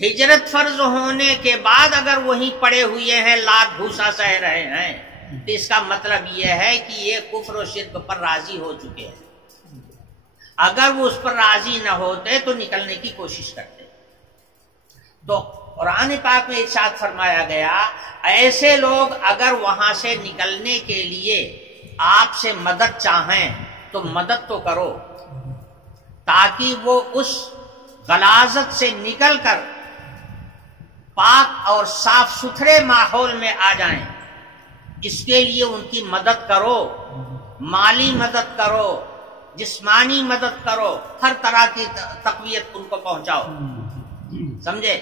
ہجرت فرض ہونے کے بعد اگر وہیں پڑے ہوئے ہیں لات بھوسا سہ رہے ہیں تو اس کا مطلب یہ ہے کہ یہ کفر و شرک پر راضی ہو چکے ہیں، اگر وہ اس پر راضی نہ ہوتے تو نکلنے کی کوشش کرتے۔ تو قرآن پاک میں ارشاد فرمایا گیا ایسے لوگ اگر وہاں سے نکلنے کے لیے آپ سے مدد چاہیں تو مدد تو کرو تاکہ وہ اس غلاظت سے نکل کر پاک اور صاف ستھرے ماحول میں آ جائیں، اس کے لیے ان کی مدد کرو، مالی مدد کرو، جسمانی مدد کرو، ہر طرح کی تقویت ان کو پہنچاؤ، سمجھے؟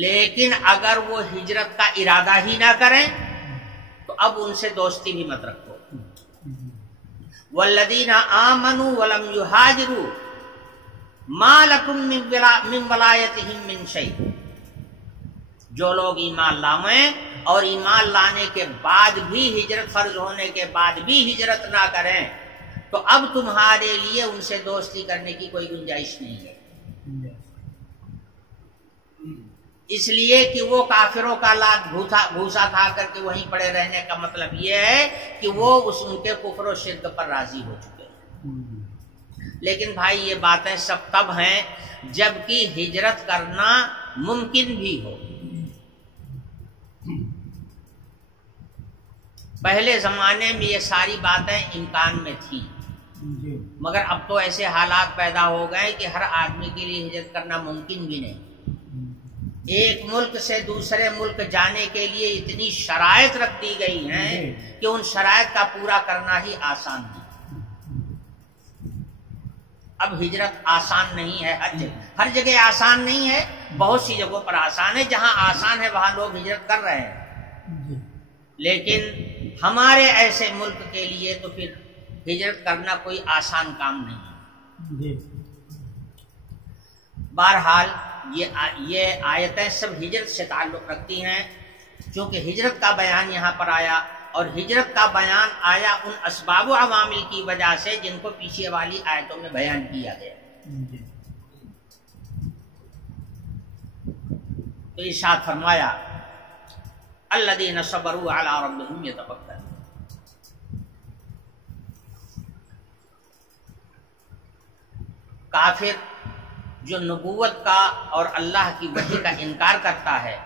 لیکن اگر وہ ہجرت کا ارادہ ہی نہ کریں تو اب ان سے دوستی بھی مت رکھو۔ والذین آمنوا ولم یہاجروا ما لکم من ولایتہم من شیء، جو لوگ ایمان لائیں اور ایمان لانے کے بعد بھی ہجرت فرض ہونے کے بعد بھی ہجرت نہ کریں تو اب تمہارے لیے ان سے دوستی کرنے کی کوئی گنجائش نہیں ہے، اس لیے کہ وہ کافروں کا لات بھوسا کھا کر کے وہیں پڑے رہنے کا مطلب یہ ہے کہ وہ ان کے کفر و شرک پر راضی ہو چکے ہیں۔ لیکن بھائی یہ باتیں سب تب ہیں جب کہ ہجرت کرنا ممکن بھی ہو۔ پہلے زمانے میں یہ ساری باتیں امکان میں تھیں، مگر اب تو ایسے حالات پیدا ہو گئے کہ ہر آدمی کے لیے ہجرت کرنا ممکن بھی نہیں۔ ایک ملک سے دوسرے ملک جانے کے لیے اتنی شرائط رکھ دی گئی ہیں کہ ان شرائط کا پورا کرنا ہی آسان ہے۔ اب ہجرت آسان نہیں ہے، ہر جگہ آسان نہیں ہے، بہت سی جگہوں پر آسان ہے، جہاں آسان ہے وہاں لوگ ہجرت کر رہے ہیں، لیکن ہمارے ایسے ملک کے لیے تو پھر ہجرت کرنا کوئی آسان کام نہیں ہے۔ بہرحال یہ آیتیں سب ہجرت سے تعلق رکھتی ہیں، چونکہ ہجرت کا بیان یہاں پر آیا، اور ہجرت کا بیان آیا ان اسباب و عوامل کی وجہ سے جن کو پیچھے والی آیتوں میں بیان کیا گیا۔ تو ارشاد فرمایا الذین صبروا علی ربہم یتوکلون، کافر جو نبوت کا اور اللہ کی وحی کا انکار کرتا ہے،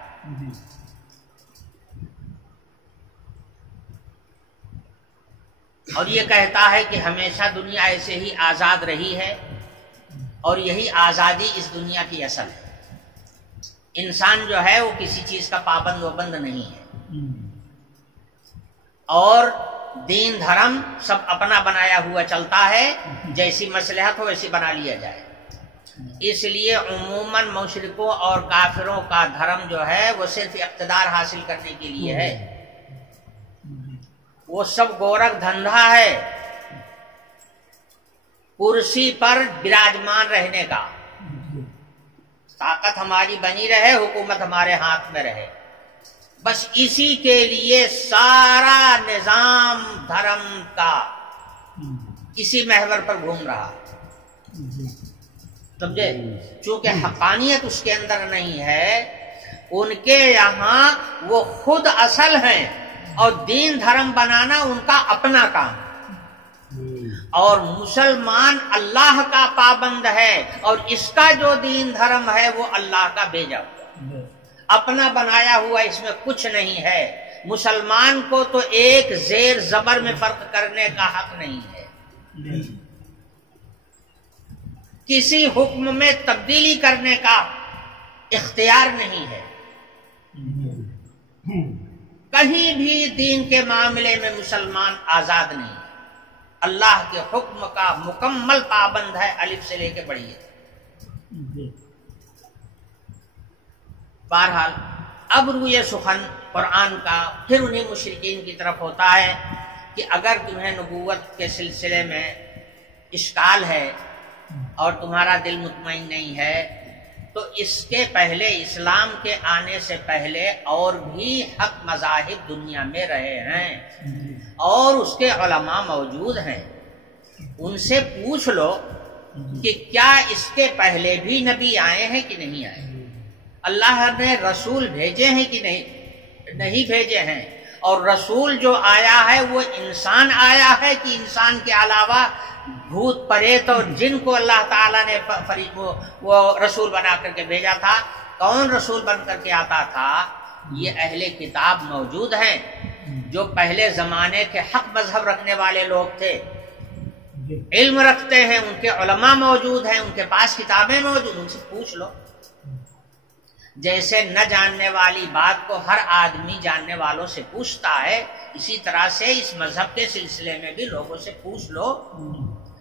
اور یہ کہتا ہے کہ ہمیشہ دنیا ایسے ہی آزاد رہی ہے اور یہی آزادی اس دنیا کی اصل ہے، انسان جو ہے وہ کسی چیز کا پابند و بند نہیں ہے، اور دین دھرم سب اپنا بنایا ہوا چلتا ہے، جیسی مصلحت ہو ویسی بنا لیا جائے۔ اس لیے عموماً مشرکوں اور کافروں کا دھرم جو ہے وہ صرف اقتدار حاصل کرنے کے لیے ہے، وہ سب گورکھ دھندا ہے، کرسی پر براجمان رہنے کا، طاقت ہماری بنی رہے، حکومت ہمارے ہاتھ میں رہے، بس اسی کے لیے سارا نظام دھرم کا اسی محور پر گھوم رہا، سمجھے؟ چونکہ حقانیت اس کے اندر نہیں ہے، ان کے یہاں وہ خود اصل ہیں اور دین دھرم بنانا ان کا اپنا کام، اور مسلمان اللہ کا پابند ہے، اور اس کا جو دین دھرم ہے وہ اللہ کا بھیجا ہوا، اپنا بنایا ہوا اس میں کچھ نہیں ہے۔ مسلمان کو تو ایک زیر زبر میں فرق کرنے کا حق نہیں ہے، کسی حکم میں تبدیلی کرنے کا اختیار نہیں ہے، کہیں بھی دین کے معاملے میں مسلمان آزاد نہیں ہے، اللہ کے حکم کا مکمل پابند ہے، الف سے لے کے پڑھیے۔ بہرحال اب روئے سخن قرآن کا پھر انہیں مشرکین کی طرف ہوتا ہے کہ اگر تمہیں نبوت کے سلسلے میں اشکال ہے اور تمہارا دل مطمئن نہیں ہے تو اس کے پہلے، اسلام کے آنے سے پہلے اور بھی حق مذاہب دنیا میں رہے ہیں اور اس کے علماء موجود ہیں، ان سے پوچھ لو کہ کیا اس کے پہلے بھی نبی آئے ہیں کہ نہیں آئے، اللہ نے رسول بھیجے ہیں کہ نہیں بھیجے ہیں، اور رسول جو آیا ہے وہ انسان آیا ہے کہ انسان کے علاوہ بھوت پریت اور جن کو اللہ تعالیٰ نے وہ رسول بنا کر کے بھیجا تھا، کون رسول بن کر کے آتا تھا؟ یہ اہل کتاب موجود ہیں جو پہلے زمانے کے حق مذہب رکھنے والے لوگ تھے، علم رکھتے ہیں، ان کے علماء موجود ہیں، ان کے پاس کتابیں موجود، ان سے پوچھ لو۔ جیسے نہ جاننے والی بات کو ہر آدمی جاننے والوں سے پوچھتا ہے، اسی طرح سے اس مذہب کے سلسلے میں بھی لوگوں سے پوچھ لو،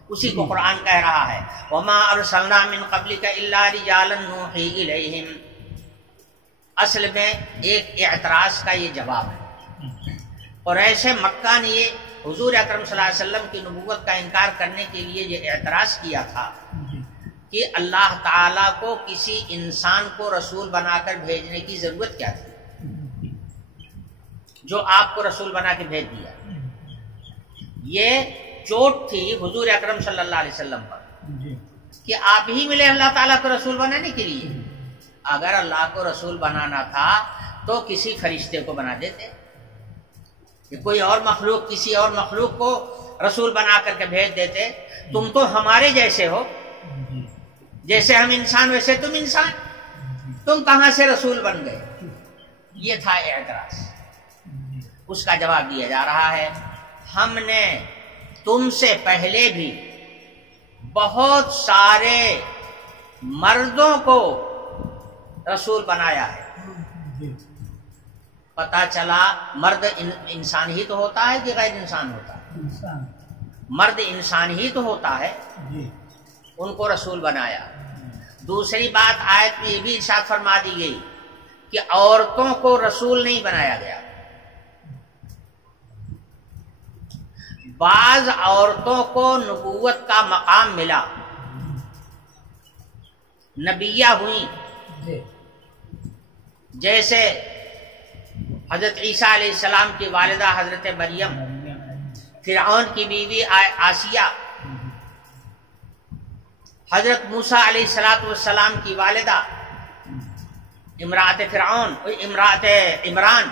اسی کو قرآن کہہ رہا ہے وَمَا أَرْسَلْنَا مِن قَبْلِكَ إِلَّا رِجَالًا نُوحِي إِلَيْهِمْ، اصل میں ایک اعتراض کا یہ جواب ہے۔ قریش مکہ نے یہ حضور اکرم صلی اللہ علیہ وسلم کی نبوت کا انکار کرنے کے لیے یہ اعتراض کیا تھا کہ اللہ تعالیٰ کو کسی انسان کو رسول بنا کر بھیجنے کی ضرورت کیا تھی جو آپ کو رسول بنا کے بھیج دیا۔ یہ چوٹ تھی حضور اکرم صلی اللہ علیہ وسلم پر کہ آپ ہی ملے اللہ تعالیٰ کو رسول بنانے کے لیے۔ اگر اللہ کو رسول بنانا تھا تو کسی فرشتے کو بنا دیتے، کہ کوئی اور مخلوق کسی اور مخلوق کو رسول بنا کر کے بھیج دیتے۔ تم تو ہمارے جیسے ہو، جیسے ہم انسان ویسے تم انسان، تم کہاں سے رسول بن گئے؟ یہ تھا اعتراض۔ اس کا جواب دیا جا رہا ہے ہم نے تم سے پہلے بھی بہت سارے مردوں کو رسول بنایا ہے۔ پتہ چلا مرد انسان ہی تو ہوتا ہے کہ غیر انسان ہوتا ہے؟ مرد انسان ہی تو ہوتا ہے، ان کو رسول بنایا۔ دوسری بات آیت میں یہ بھی ارشاد فرما دی گئی کہ عورتوں کو رسول نہیں بنایا گیا، بعض عورتوں کو نبوت کا مقام ملا، نبیہ ہوئیں، جیسے حضرت عیسیٰ علیہ السلام کی والدہ حضرت مریم، فرعون کی بیوی آسیہ، حضرت موسیٰ علیہ السلام کی والدہ امرأت فرعون، امرأت عمران،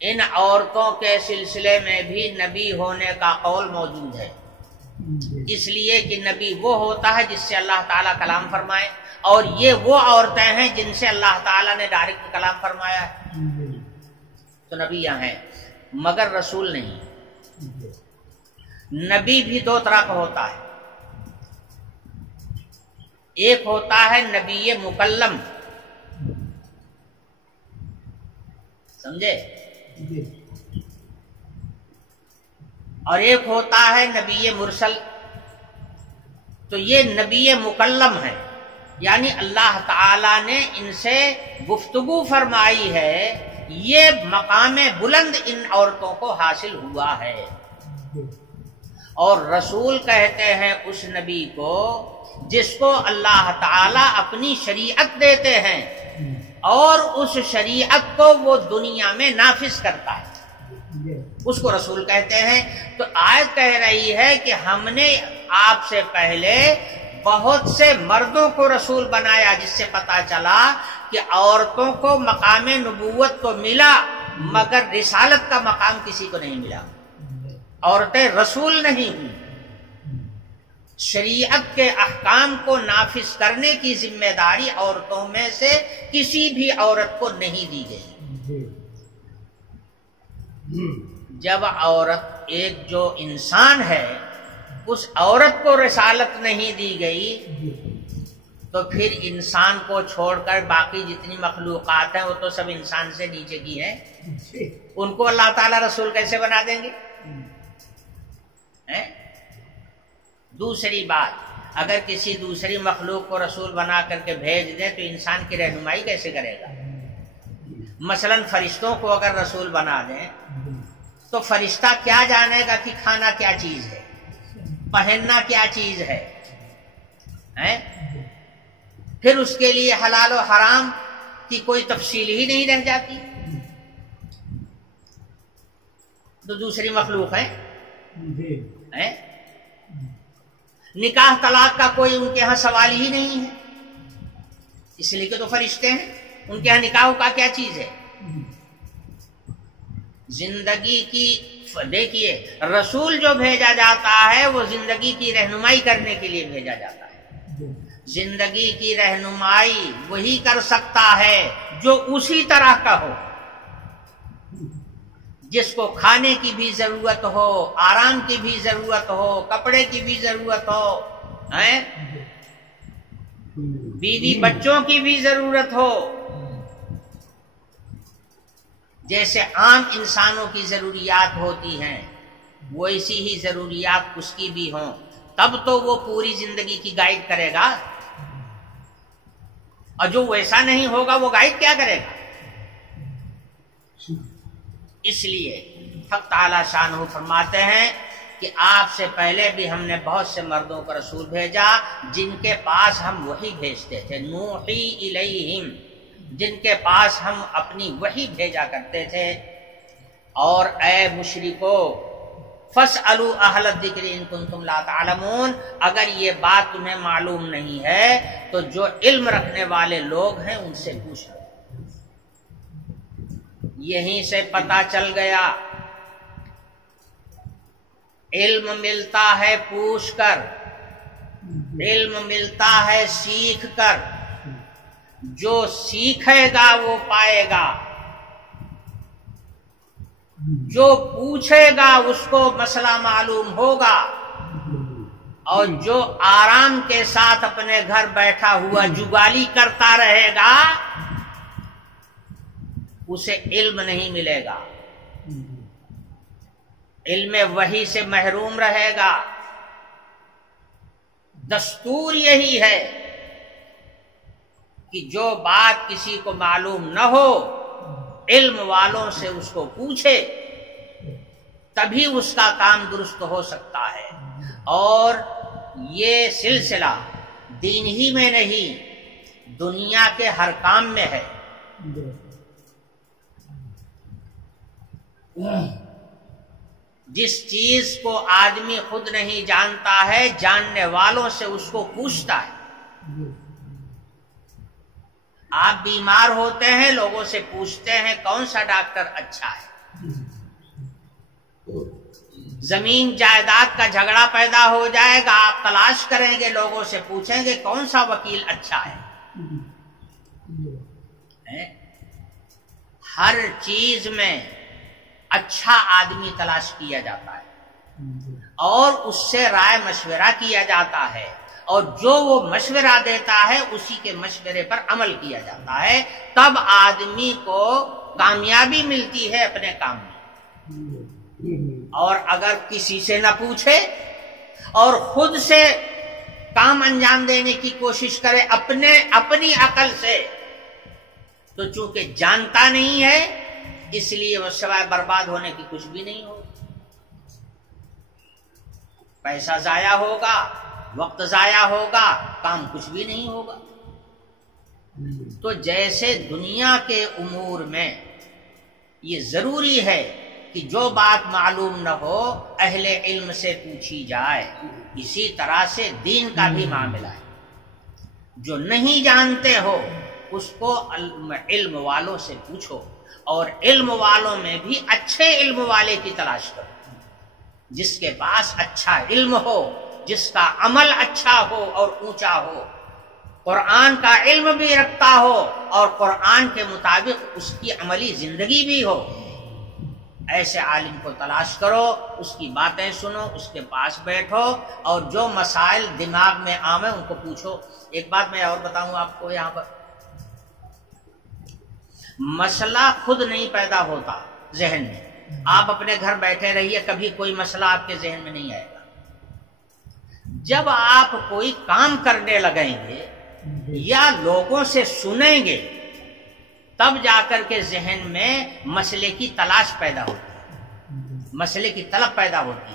ان عورتوں کے سلسلے میں بھی نبی ہونے کا قول موجود ہے، اس لیے کہ نبی وہ ہوتا ہے جس سے اللہ تعالیٰ کلام فرمائے، اور یہ وہ عورتیں ہیں جن سے اللہ تعالیٰ نے ڈائریکٹ کلام فرمایا ہے، تو نبی یہاں ہیں، مگر رسول نہیں۔ نبی بھی دو طرح کا ہوتا ہے، ایک ہوتا ہے نبی مکلم، سمجھے، اور ایک ہوتا ہے نبی مرسل۔ تو یہ نبی مکلم ہے، یعنی اللہ تعالی نے ان سے گفتگو فرمائی ہے، یہ مقام بلند ان عورتوں کو حاصل ہوا ہے۔ اور رسول کہتے ہیں اس نبی کو جس کو اللہ تعالی اپنی شریعت دیتے ہیں اور اس شریعت کو وہ دنیا میں نافذ کرتا ہے، اس کو رسول کہتے ہیں۔ تو آیت کہہ رہی ہے کہ ہم نے آپ سے پہلے بہت سے مردوں کو رسول بنایا، جس سے پتا چلا کہ عورتوں کو مقام نبوت تو ملا مگر رسالت کا مقام کسی کو نہیں ملا، عورتیں رسول نہیں ہوئی، شریعت کے احکام کو نافذ کرنے کی ذمہ داری عورتوں میں سے کسی بھی عورت کو نہیں دی گئی۔ جب عورت ایک جو انسان ہے اس عورت کو رسالت نہیں دی گئی تو پھر انسان کو چھوڑ کر باقی جتنی مخلوقات ہیں وہ تو سب انسان سے نیچے کی ہیں، ان کو اللہ تعالیٰ رسول کیسے بنا دیں گے؟ دوسری بات، اگر کسی دوسری مخلوق کو رسول بنا کر کے بھیج دیں تو انسان کی رہنمائی کیسے کرے گا؟ مثلا فرشتوں کو اگر رسول بنا دیں تو فرشتہ کیا جانے گا کہ کھانا کیا چیز ہے، پہننا کیا چیز ہے؟ پھر اس کے لیے حلال و حرام کی کوئی تفصیل ہی نہیں رہ جاتی، تو دوسری مخلوق ہے۔ نکاح طلاق کا کوئی ان کے ہاں سوال ہی نہیں ہے، اس لیے کہ تو فرشتے ہیں، ان کے ہاں نکاح کا کیا چیز ہے؟ زندگی کی، دیکھیے رسول جو بھیجا جاتا ہے وہ زندگی کی رہنمائی کرنے کے لیے بھیجا جاتا ہے، زندگی کی رہنمائی وہی کر سکتا ہے جو اسی طرح کا ہو، جس کو کھانے کی بھی ضرورت ہو، آرام کی بھی ضرورت ہو، کپڑے کی بھی ضرورت ہو، بیوی بچوں کی بھی ضرورت ہو، جیسے عام انسانوں کی ضروریات ہوتی ہیں ویسی ہی ضروریات اس کی بھی ہوں، تب تو وہ پوری زندگی کی گائیڈ کرے گا، اور جو ویسا نہیں ہوگا وہ گائیڈ کیا کرے گا؟ اس لیے حق تعالی شانہ فرماتے ہیں کہ آپ سے پہلے بھی ہم نے بہت سے مردوں کو رسول بھیجا جن کے پاس ہم وحی بھیجتے تھے، نوحی الیہم، جن کے پاس ہم اپنی وحی بھیجا کرتے تھے۔ اور اے مشرکو فاسألوا اہل الذکر ان کنتم لا تعلمون، اگر یہ بات تمہیں معلوم نہیں ہے تو جو علم رکھنے والے لوگ ہیں ان سے پوچھ لو۔ یہیں سے پتہ چل گیا علم ملتا ہے پوچھ کر، علم ملتا ہے سیکھ کر، جو سیکھے گا وہ پائے گا، جو پوچھے گا اس کو مسئلہ معلوم ہوگا، اور جو آرام کے ساتھ اپنے گھر بیٹھا ہوا جگالی کرتا رہے گا اسے علم نہیں ملے گا، علم وحی سے محروم رہے گا۔ دستور یہی ہے کہ جو بات کسی کو معلوم نہ ہو علم والوں سے اس کو پوچھے، تبھی اس کا کام درست ہو سکتا ہے. اور یہ سلسلہ دین ہی میں نہیں دنیا کے ہر کام میں ہے. جس چیز کو آدمی خود نہیں جانتا ہے جاننے والوں سے اس کو پوچھتا ہے. آپ بیمار ہوتے ہیں لوگوں سے پوچھتے ہیں کون سا ڈاکٹر اچھا ہے. زمین جائیداد کا جھگڑا پیدا ہو جائے گا آپ تلاش کریں گے لوگوں سے پوچھیں گے کون سا وکیل اچھا ہے. ہر چیز میں اچھا آدمی تلاش کیا جاتا ہے اور اس سے رائے مشورہ کیا جاتا ہے اور جو وہ مشورہ دیتا ہے اسی کے مشورے پر عمل کیا جاتا ہے. تب آدمی کو کامیابی ملتی ہے اپنے کام میں. اور اگر کسی سے نہ پوچھے اور خود سے کام انجام دینے کی کوشش کرے اپنی عقل سے تو چونکہ جانتا نہیں ہے اس لیے وہ سوائے برباد ہونے کی کچھ بھی نہیں ہوگا. پیسہ ضائع ہوگا وقت ضائع ہوگا کام کچھ بھی نہیں ہوگا. تو جیسے دنیا کے امور میں یہ ضروری ہے کہ جو بات معلوم نہ ہو اہل علم سے پوچھی جائے اسی طرح سے دین کا بھی معاملہ ہے. جو نہیں جانتے ہو اس کو علم والوں سے پوچھو اور علم والوں میں بھی اچھے علم والے کی تلاش کرو جس کے پاس اچھا علم ہو جس کا عمل اچھا ہو اور اونچا ہو قرآن کا علم بھی رکھتا ہو اور قرآن کے مطابق اس کی عملی زندگی بھی ہو. ایسے عالم کو تلاش کرو اس کی باتیں سنو اس کے پاس بیٹھو اور جو مسائل دماغ میں آویں ان کو پوچھو. ایک بات میں اور بتاؤں آپ کو یہاں پر مسئلہ خود نہیں پیدا ہوتا ذہن میں. آپ اپنے گھر بیٹھے رہیے کبھی کوئی مسئلہ آپ کے ذہن میں نہیں آئے گا. جب آپ کوئی کام کرنے لگیں گے یا لوگوں سے سنیں گے تب جا کر کے ذہن میں مسئلے کی تلاش پیدا ہوتی ہے مسئلے کی طلب پیدا ہوتی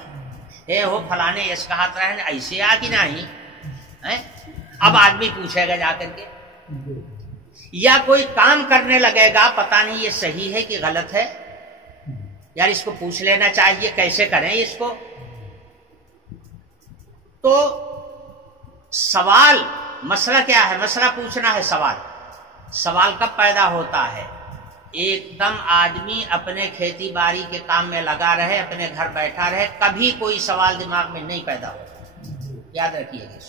ہے. ہو فلانے اس کہات رہے ایسے آ کہ نہیں. اب آدمی پوچھے گا جا کر کے یا کوئی کام کرنے لگے گا پتہ نہیں یہ صحیح ہے کہ غلط ہے یار اس کو پوچھ لینا چاہیے کیسے کریں اس کو. تو سوال مسئلہ کیا ہے مسئلہ پوچھنا ہے. سوال کب پیدا ہوتا ہے ایک دم آدمی اپنے کھیتی باڑی کے کام میں لگا رہے اپنے گھر بیٹھا رہے کبھی کوئی سوال دماغ میں نہیں پیدا ہوتا. یاد رکھیے گا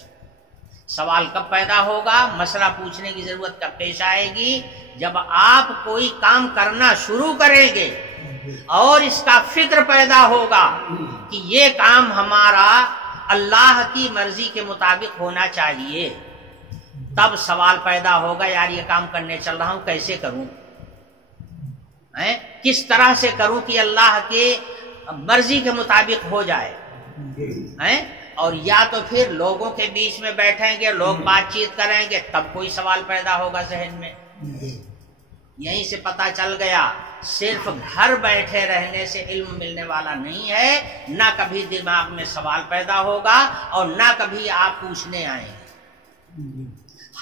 سوال کب پیدا ہوگا مسئلہ پوچھنے کی ضرورت کب پیش آئے گی جب آپ کوئی کام کرنا شروع کریں گے اور اس کا فکر پیدا ہوگا کہ یہ کام ہمارا اللہ کی مرضی کے مطابق ہونا چاہیے. تب سوال پیدا ہوگا یار یہ کام کرنے چل رہا ہوں کیسے کروں کس طرح سے کروں کہ اللہ کے مرضی کے مطابق ہو جائے. اور یا تو پھر لوگوں کے بیچ میں بیٹھیں گے لوگ بات چیت کریں گے تب کوئی سوال پیدا ہوگا ذہن میں. یہیں سے پتا چل گیا صرف گھر بیٹھے رہنے سے علم ملنے والا نہیں ہے. نہ کبھی دماغ میں سوال پیدا ہوگا اور نہ کبھی آپ پوچھنے آئیں گے.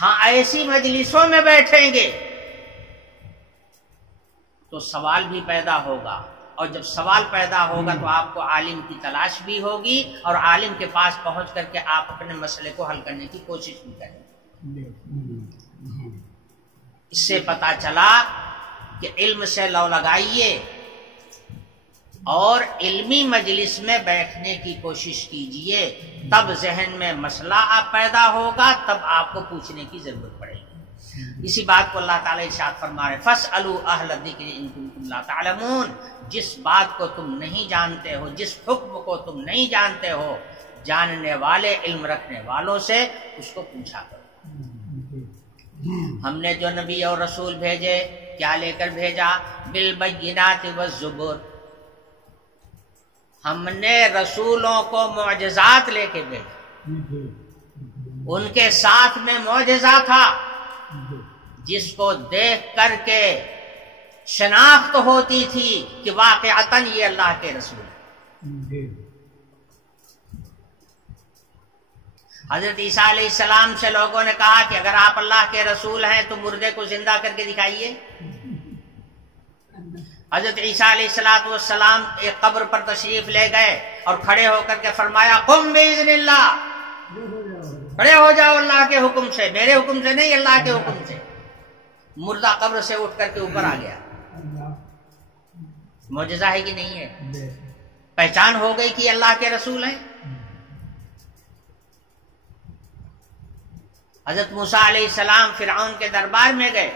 ہاں ایسی مجلسوں میں بیٹھیں گے تو سوال بھی پیدا ہوگا اور جب سوال پیدا ہوگا تو آپ کو عالم کی تلاش بھی ہوگی اور عالم کے پاس پہنچ کر کے آپ اپنے مسئلے کو حل کرنے کی کوشش بھی کریں گے. اس سے پتا چلا کہ علم سے لو لگائیے اور علمی مجلس میں بیٹھنے کی کوشش کیجئے تب ذہن میں مسئلہ آپ پیدا ہوگا تب آپ کو پوچھنے کی ضرورت پڑے گی. اسی بات کو اللہ تعالیٰ ارشاد فرما رہے فَاسْأَلُوا أَهْلَ الذِّكْرِ إِن كُنتُمْ لَا تَعْلَمُونَ. جس بات کو تم نہیں جانتے ہو جس حکم کو تم نہیں جانتے ہو جاننے والے علم رکھنے والوں سے اس کو پوچھا کرو. ہم نے جو نبی اور رسول بھیجے کیا لے کر بھیجا بالبینات والزبر. ہم نے رسولوں کو معجزات لے کے بھیجا ان کے ساتھ میں معجزہ تھا جس کو دیکھ کر کے شناخت ہوتی تھی کہ واقعتاً یہ اللہ کے رسول ہیں. حضرت عیسیٰ علیہ السلام سے لوگوں نے کہا کہ اگر آپ اللہ کے رسول ہیں تو مردے کو زندہ کر کے دکھائیے. حضرت عیسیٰ علیہ السلام ایک قبر پر تشریف لے گئے اور کھڑے ہو کر کے فرمایا قم باذن اللہ، کھڑے ہو جاؤ اللہ کے حکم سے، میرے حکم سے نہیں، اللہ کے حکم سے. مردہ قبر سے اٹھ کر کے اوپر آ گیا. معجزہ ہے کہ نہیں ہے؟ پہچان ہو گئی کہ اللہ کے رسول ہیں. حضرت موسیٰ علیہ السلام فرعون کے دربار میں گئے.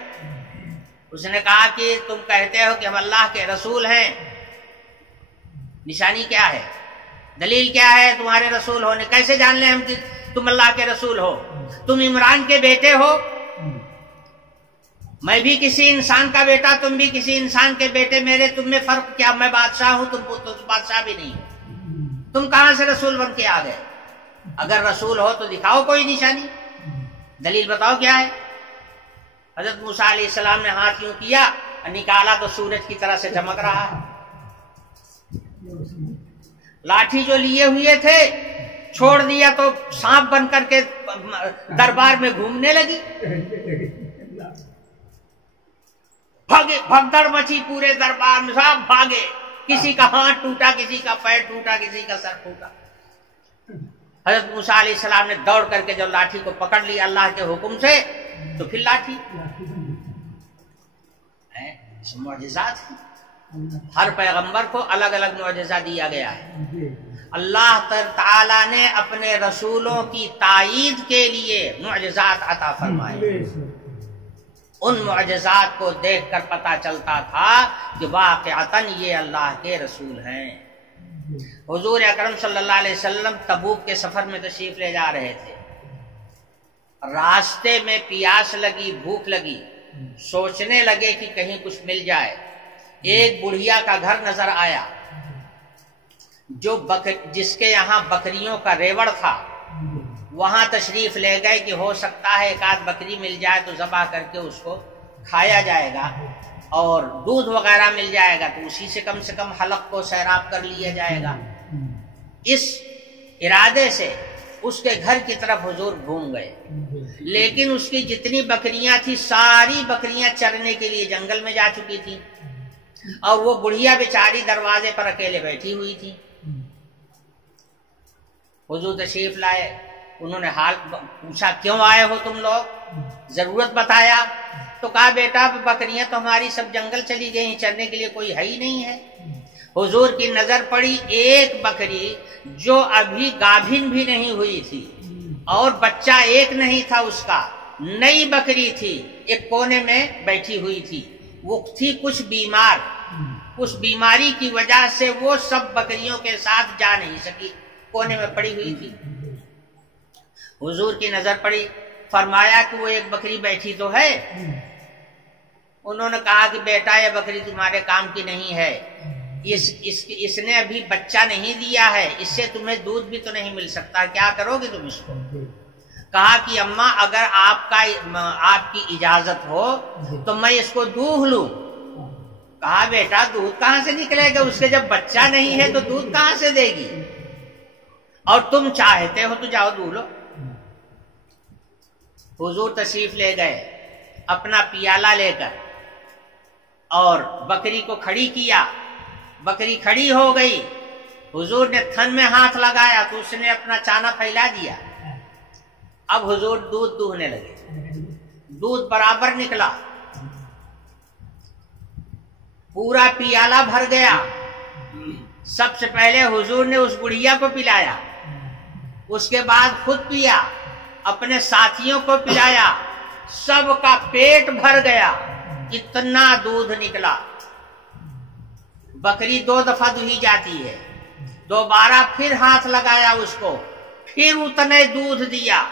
اس نے کہا کہ تم کہتے ہو کہ ہم اللہ کے رسول ہیں، نشانی کیا ہے، دلیل کیا ہے تمہارے رسول ہونے، کیسے جان لیں ہم کہ تم اللہ کے رسول ہو؟ تم عمران کے بیٹے ہو، میں بھی کسی انسان کا بیٹا، تم بھی کسی انسان کے بیٹے، میرے تم میں فرق کیا؟ میں بادشاہ ہوں، تم بادشاہ بھی نہیں ہو، تم کہاں سے رسول بن کے آ گئے؟ اگر رسول ہو تو دکھاؤ کوئی نشانی، دلیل بتاؤ کیا ہے. حضرت موسیٰ علیہ السلام نے ہاتھ یوں کیا، نکالا تو سورج کی طرح سے چمک رہا ہے. لاٹھی جو لیے ہوئے تھے چھوڑ دیا تو سانپ بن کر کے دربار میں گھومنے لگی. بھگدڑ مچی پورے دربار میں، سب بھاگے، کسی کا ہاتھ ٹوٹا، کسی کا پیر ٹوٹا، کسی کا سر ٹوٹا. حضرت موسیٰ علیہ السلام نے دوڑ کر کے جب لاٹھی کو پکڑ لیا اللہ کے حکم سے تو پھر لاٹھی. معجزات ہیں. ہر پیغمبر کو الگ الگ معجزہ دیا گیا ہے. اللہ تعالی نے اپنے رسولوں کی تائید کے لیے معجزات عطا فرمائے. ان معجزات کو دیکھ کر پتہ چلتا تھا کہ واقعتاً یہ اللہ کے رسول ہیں. حضور اکرم صلی اللہ علیہ وسلم تبوک کے سفر میں تشریف لے جا رہے تھے. راستے میں پیاس لگی، بھوک لگی، سوچنے لگے کہ کہیں کچھ مل جائے. ایک بڑھیا کا گھر نظر آیا جس کے یہاں بکریوں کا ریوڑ تھا. وہاں تشریف لے گئے کہ ہو سکتا ہے ایک آدھ بکری مل جائے تو ذبح کر کے اس کو کھایا جائے گا اور دودھ وغیرہ مل جائے گا تو اسی سے کم حلق کو سیراب کر لیا جائے گا. اس ارادے سے اس کے گھر کی طرف حضور گھوم گئے. لیکن اس کی جتنی بکریاں تھیں ساری بکریاں چرنے کے لیے جنگل میں جا چکی تھیں اور وہ بڑھیا بیچاری دروازے پر اکیلے بیٹھی ہوئی تھی. حضور تشریف لائے، انہوں نے حال پوچھا کیوں آئے ہو تم لوگ، ضرورت بتایا تو کہا بیٹا بکریاں تو ہماری سب جنگل چلی گئی، چرنے کے لیے کوئی ہے ہی نہیں ہے. حضور کی نظر پڑی ایک بکری جو ابھی گابھن بھی نہیں ہوئی تھی اور بچہ ایک نہیں تھا، اس کا نئی بکری تھی، ایک کونے میں بیٹھی ہوئی تھی. وہ تھی کچھ بیمار، اس بیماری کی وجہ سے وہ سب بکریوں کے ساتھ جا نہیں سکی، کونے میں پڑی ہوئی تھی. حضور کی نظر پڑی، فرمایا کہ وہ ایک بکری بیٹھی تو ہے. انہوں نے کہا کہ بیٹا یہ بکری تمہارے کام کی نہیں ہے، اس نے ابھی بچہ نہیں دیا ہے، اس سے تمہیں دودھ بھی تو نہیں مل سکتا، کیا کرو گے تم اس کو؟ کہا کہ اماں اگر آپ کی اجازت ہو تو میں اس کو دودھ لوں. کہا بیٹا دودھ کہاں سے نکلے گا، اس کے جب بچہ نہیں ہے تو دودھ کہاں سے دے گی، اور تم چاہتے ہو تو جاؤ دودھ لو. حضور تشریف لے گئے اپنا پیالہ لے کر اور بکری کو کھڑی کیا. بکری کھڑی ہو گئی، حضور نے تھن میں ہاتھ لگایا تو اس نے اپنا چانا پھیلا دیا. اب حضور دودھ دوہنے لگے، دودھ برابر نکلا، پورا پیالہ بھر گیا. سب سے پہلے حضور نے اس بڑھیا کو پلایا، اس کے بعد خود پیا، اپنے ساتھیوں کو پلایا، سب کا پیٹ بھر گیا، اتنا دودھ نکلا. بکری 2 دفعہ دہی جاتی ہے، دوبارہ پھر ہاتھ لگایا اس کو، پھر اتنے دودھ دیا.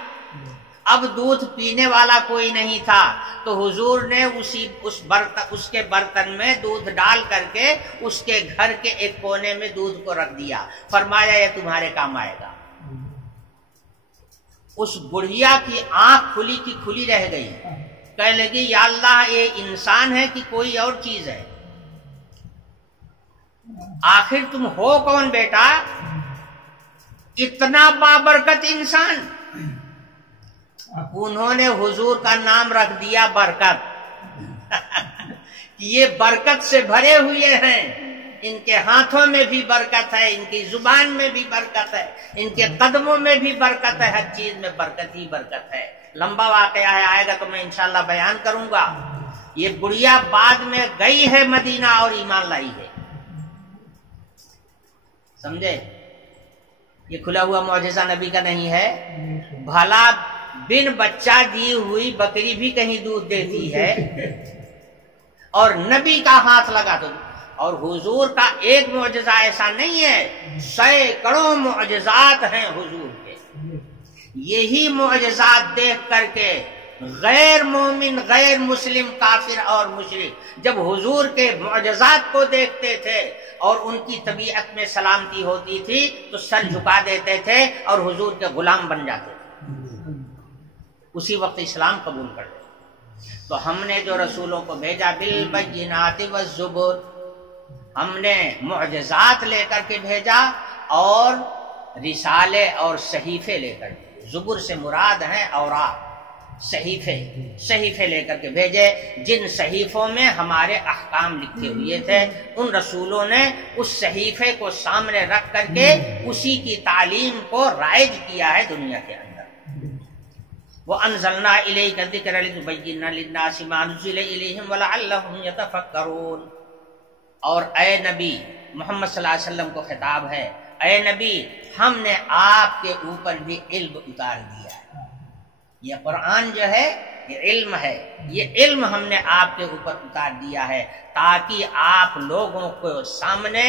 اب دودھ پینے والا کوئی نہیں تھا تو حضور نے اس کے برتن میں دودھ ڈال کر کے اس کے گھر کے ایک کونے میں دودھ کو رکھ دیا. فرمایا یہ تمہارے کام آئے گا. اس بڑھیا کی آنکھ کھلی کی کھلی رہ گئی، کہنے لگی یا اللہ یہ انسان ہے کہ کوئی اور چیز ہے. آخر تم ہو کون بیٹا؟ اتنا بابرکت انسان. انہوں نے حضور کا نام رکھ دیا برکت. یہ برکت سے بھرے ہوئے ہیں. ان کے ہاتھوں میں بھی برکت ہے، ان کی زبان میں بھی برکت ہے، ان کے قدموں میں بھی برکت ہے، ہر چیز میں برکت ہی برکت ہے. لمبا واقعہ ہے، آئے گا تو میں انشاءاللہ بیان کروں گا. یہ بڑھیا بعد میں گئی ہے مدینہ اور ایمان لائی ہے. سمجھے؟ یہ کھلا ہوا معجزہ نبی کا نہیں ہے. بھلا بن بچہ دی ہوئی بکری بھی کہیں دودھ دیتی ہے، اور نبی کا ہاتھ لگا تو. اور حضور کا ایک معجزہ ایسا نہیں ہے، سینکڑوں معجزات ہیں حضور کے. یہی معجزات دیکھ کر کے غیر مومن، غیر مسلم، کافر اور مشرک جب حضور کے معجزات کو دیکھتے تھے اور ان کی طبیعت میں سلامتی ہوتی تھی تو سر جھکا دیتے تھے اور حضور کے غلام بن جاتے تھے، اسی وقت اسلام قبول کر لیتے. تو ہم نے جو رسولوں کو بھیجا بالبینات والزبر، ہم نے معجزات لے کر کے بھیجا اور رسالے اور صحیفے لے کر کے. زبر سے مراد ہیں اوراق، صحیفے لے کر کے بھیجے جن صحیفوں میں ہمارے احکام لکھے ہوئے تھے. ان رسولوں نے اس صحیفے کو سامنے رکھ کر کے اسی کی تعلیم کو رائج کیا ہے دنیا کے اندر. وَأَنزَلْنَا إِلَيْكَ الذِّكْرَ لِتُبَيِّنَ لِلنَّاسِ مَا نُزِّلَ إِلَيْهِمْ وَلَعَلَّهُمْ يَتَفَكَّرُونَ. اور اے نبی محمد صلی اللہ علیہ وسلم کو خطاب ہے، اے نبی ہم نے آپ کے اوپر بھی علم اتار دیا ہے. یہ قرآن جو ہے یہ علم ہے، یہ علم ہم نے آپ کے اوپر اتار دیا ہے تاکہ آپ لوگوں کو سامنے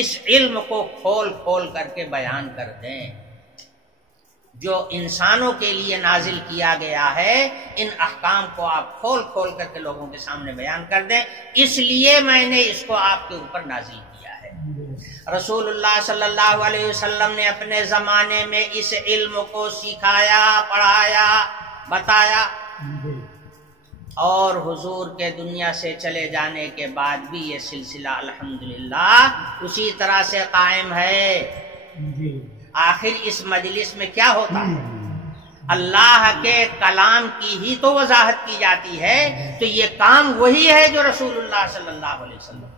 اس علم کو کھول کھول کر کے بیان کر دیں. جو انسانوں کے لیے نازل کیا گیا ہے ان احکام کو آپ کھول کھول کر کے لوگوں کے سامنے بیان کر دیں، اس لیے میں نے اس کو آپ کے اوپر نازل کیا ہے. رسول اللہ صلی اللہ علیہ وسلم نے اپنے زمانے میں اس علم کو سکھایا، پڑھایا، بتایا، اور حضور کے دنیا سے چلے جانے کے بعد بھی یہ سلسلہ الحمدللہ اسی طرح سے قائم ہے. آخر اس مجلس میں کیا ہوتا ہے؟ اللہ کے کلام کی ہی تو وضاحت کی جاتی ہے. تو یہ کام وہی ہے جو رسول اللہ صلی اللہ علیہ وسلم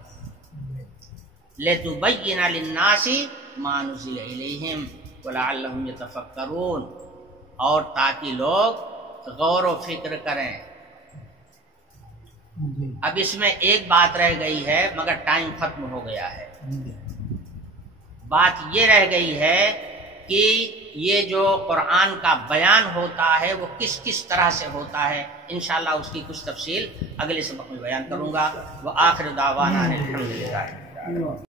لِتُبَيِّنَ لِلنَّاسِ مَا نُزِّلَ إِلَيْهِمْ وَلَعَلَّهُمْ يَتَفَكَّرُونَ، اور تاکہ لوگ غور و فکر کریں. اب اس میں ایک بات رہ گئی ہے مگر ٹائم ختم ہو گیا ہے. بات یہ رہ گئی ہے کہ یہ جو قرآن کا بیان ہوتا ہے وہ کس کس طرح سے ہوتا ہے. انشاءاللہ اس کی کچھ تفصیل اگلے سبق میں بیان کروں گا. وآخر دعوانا الحمدللہ.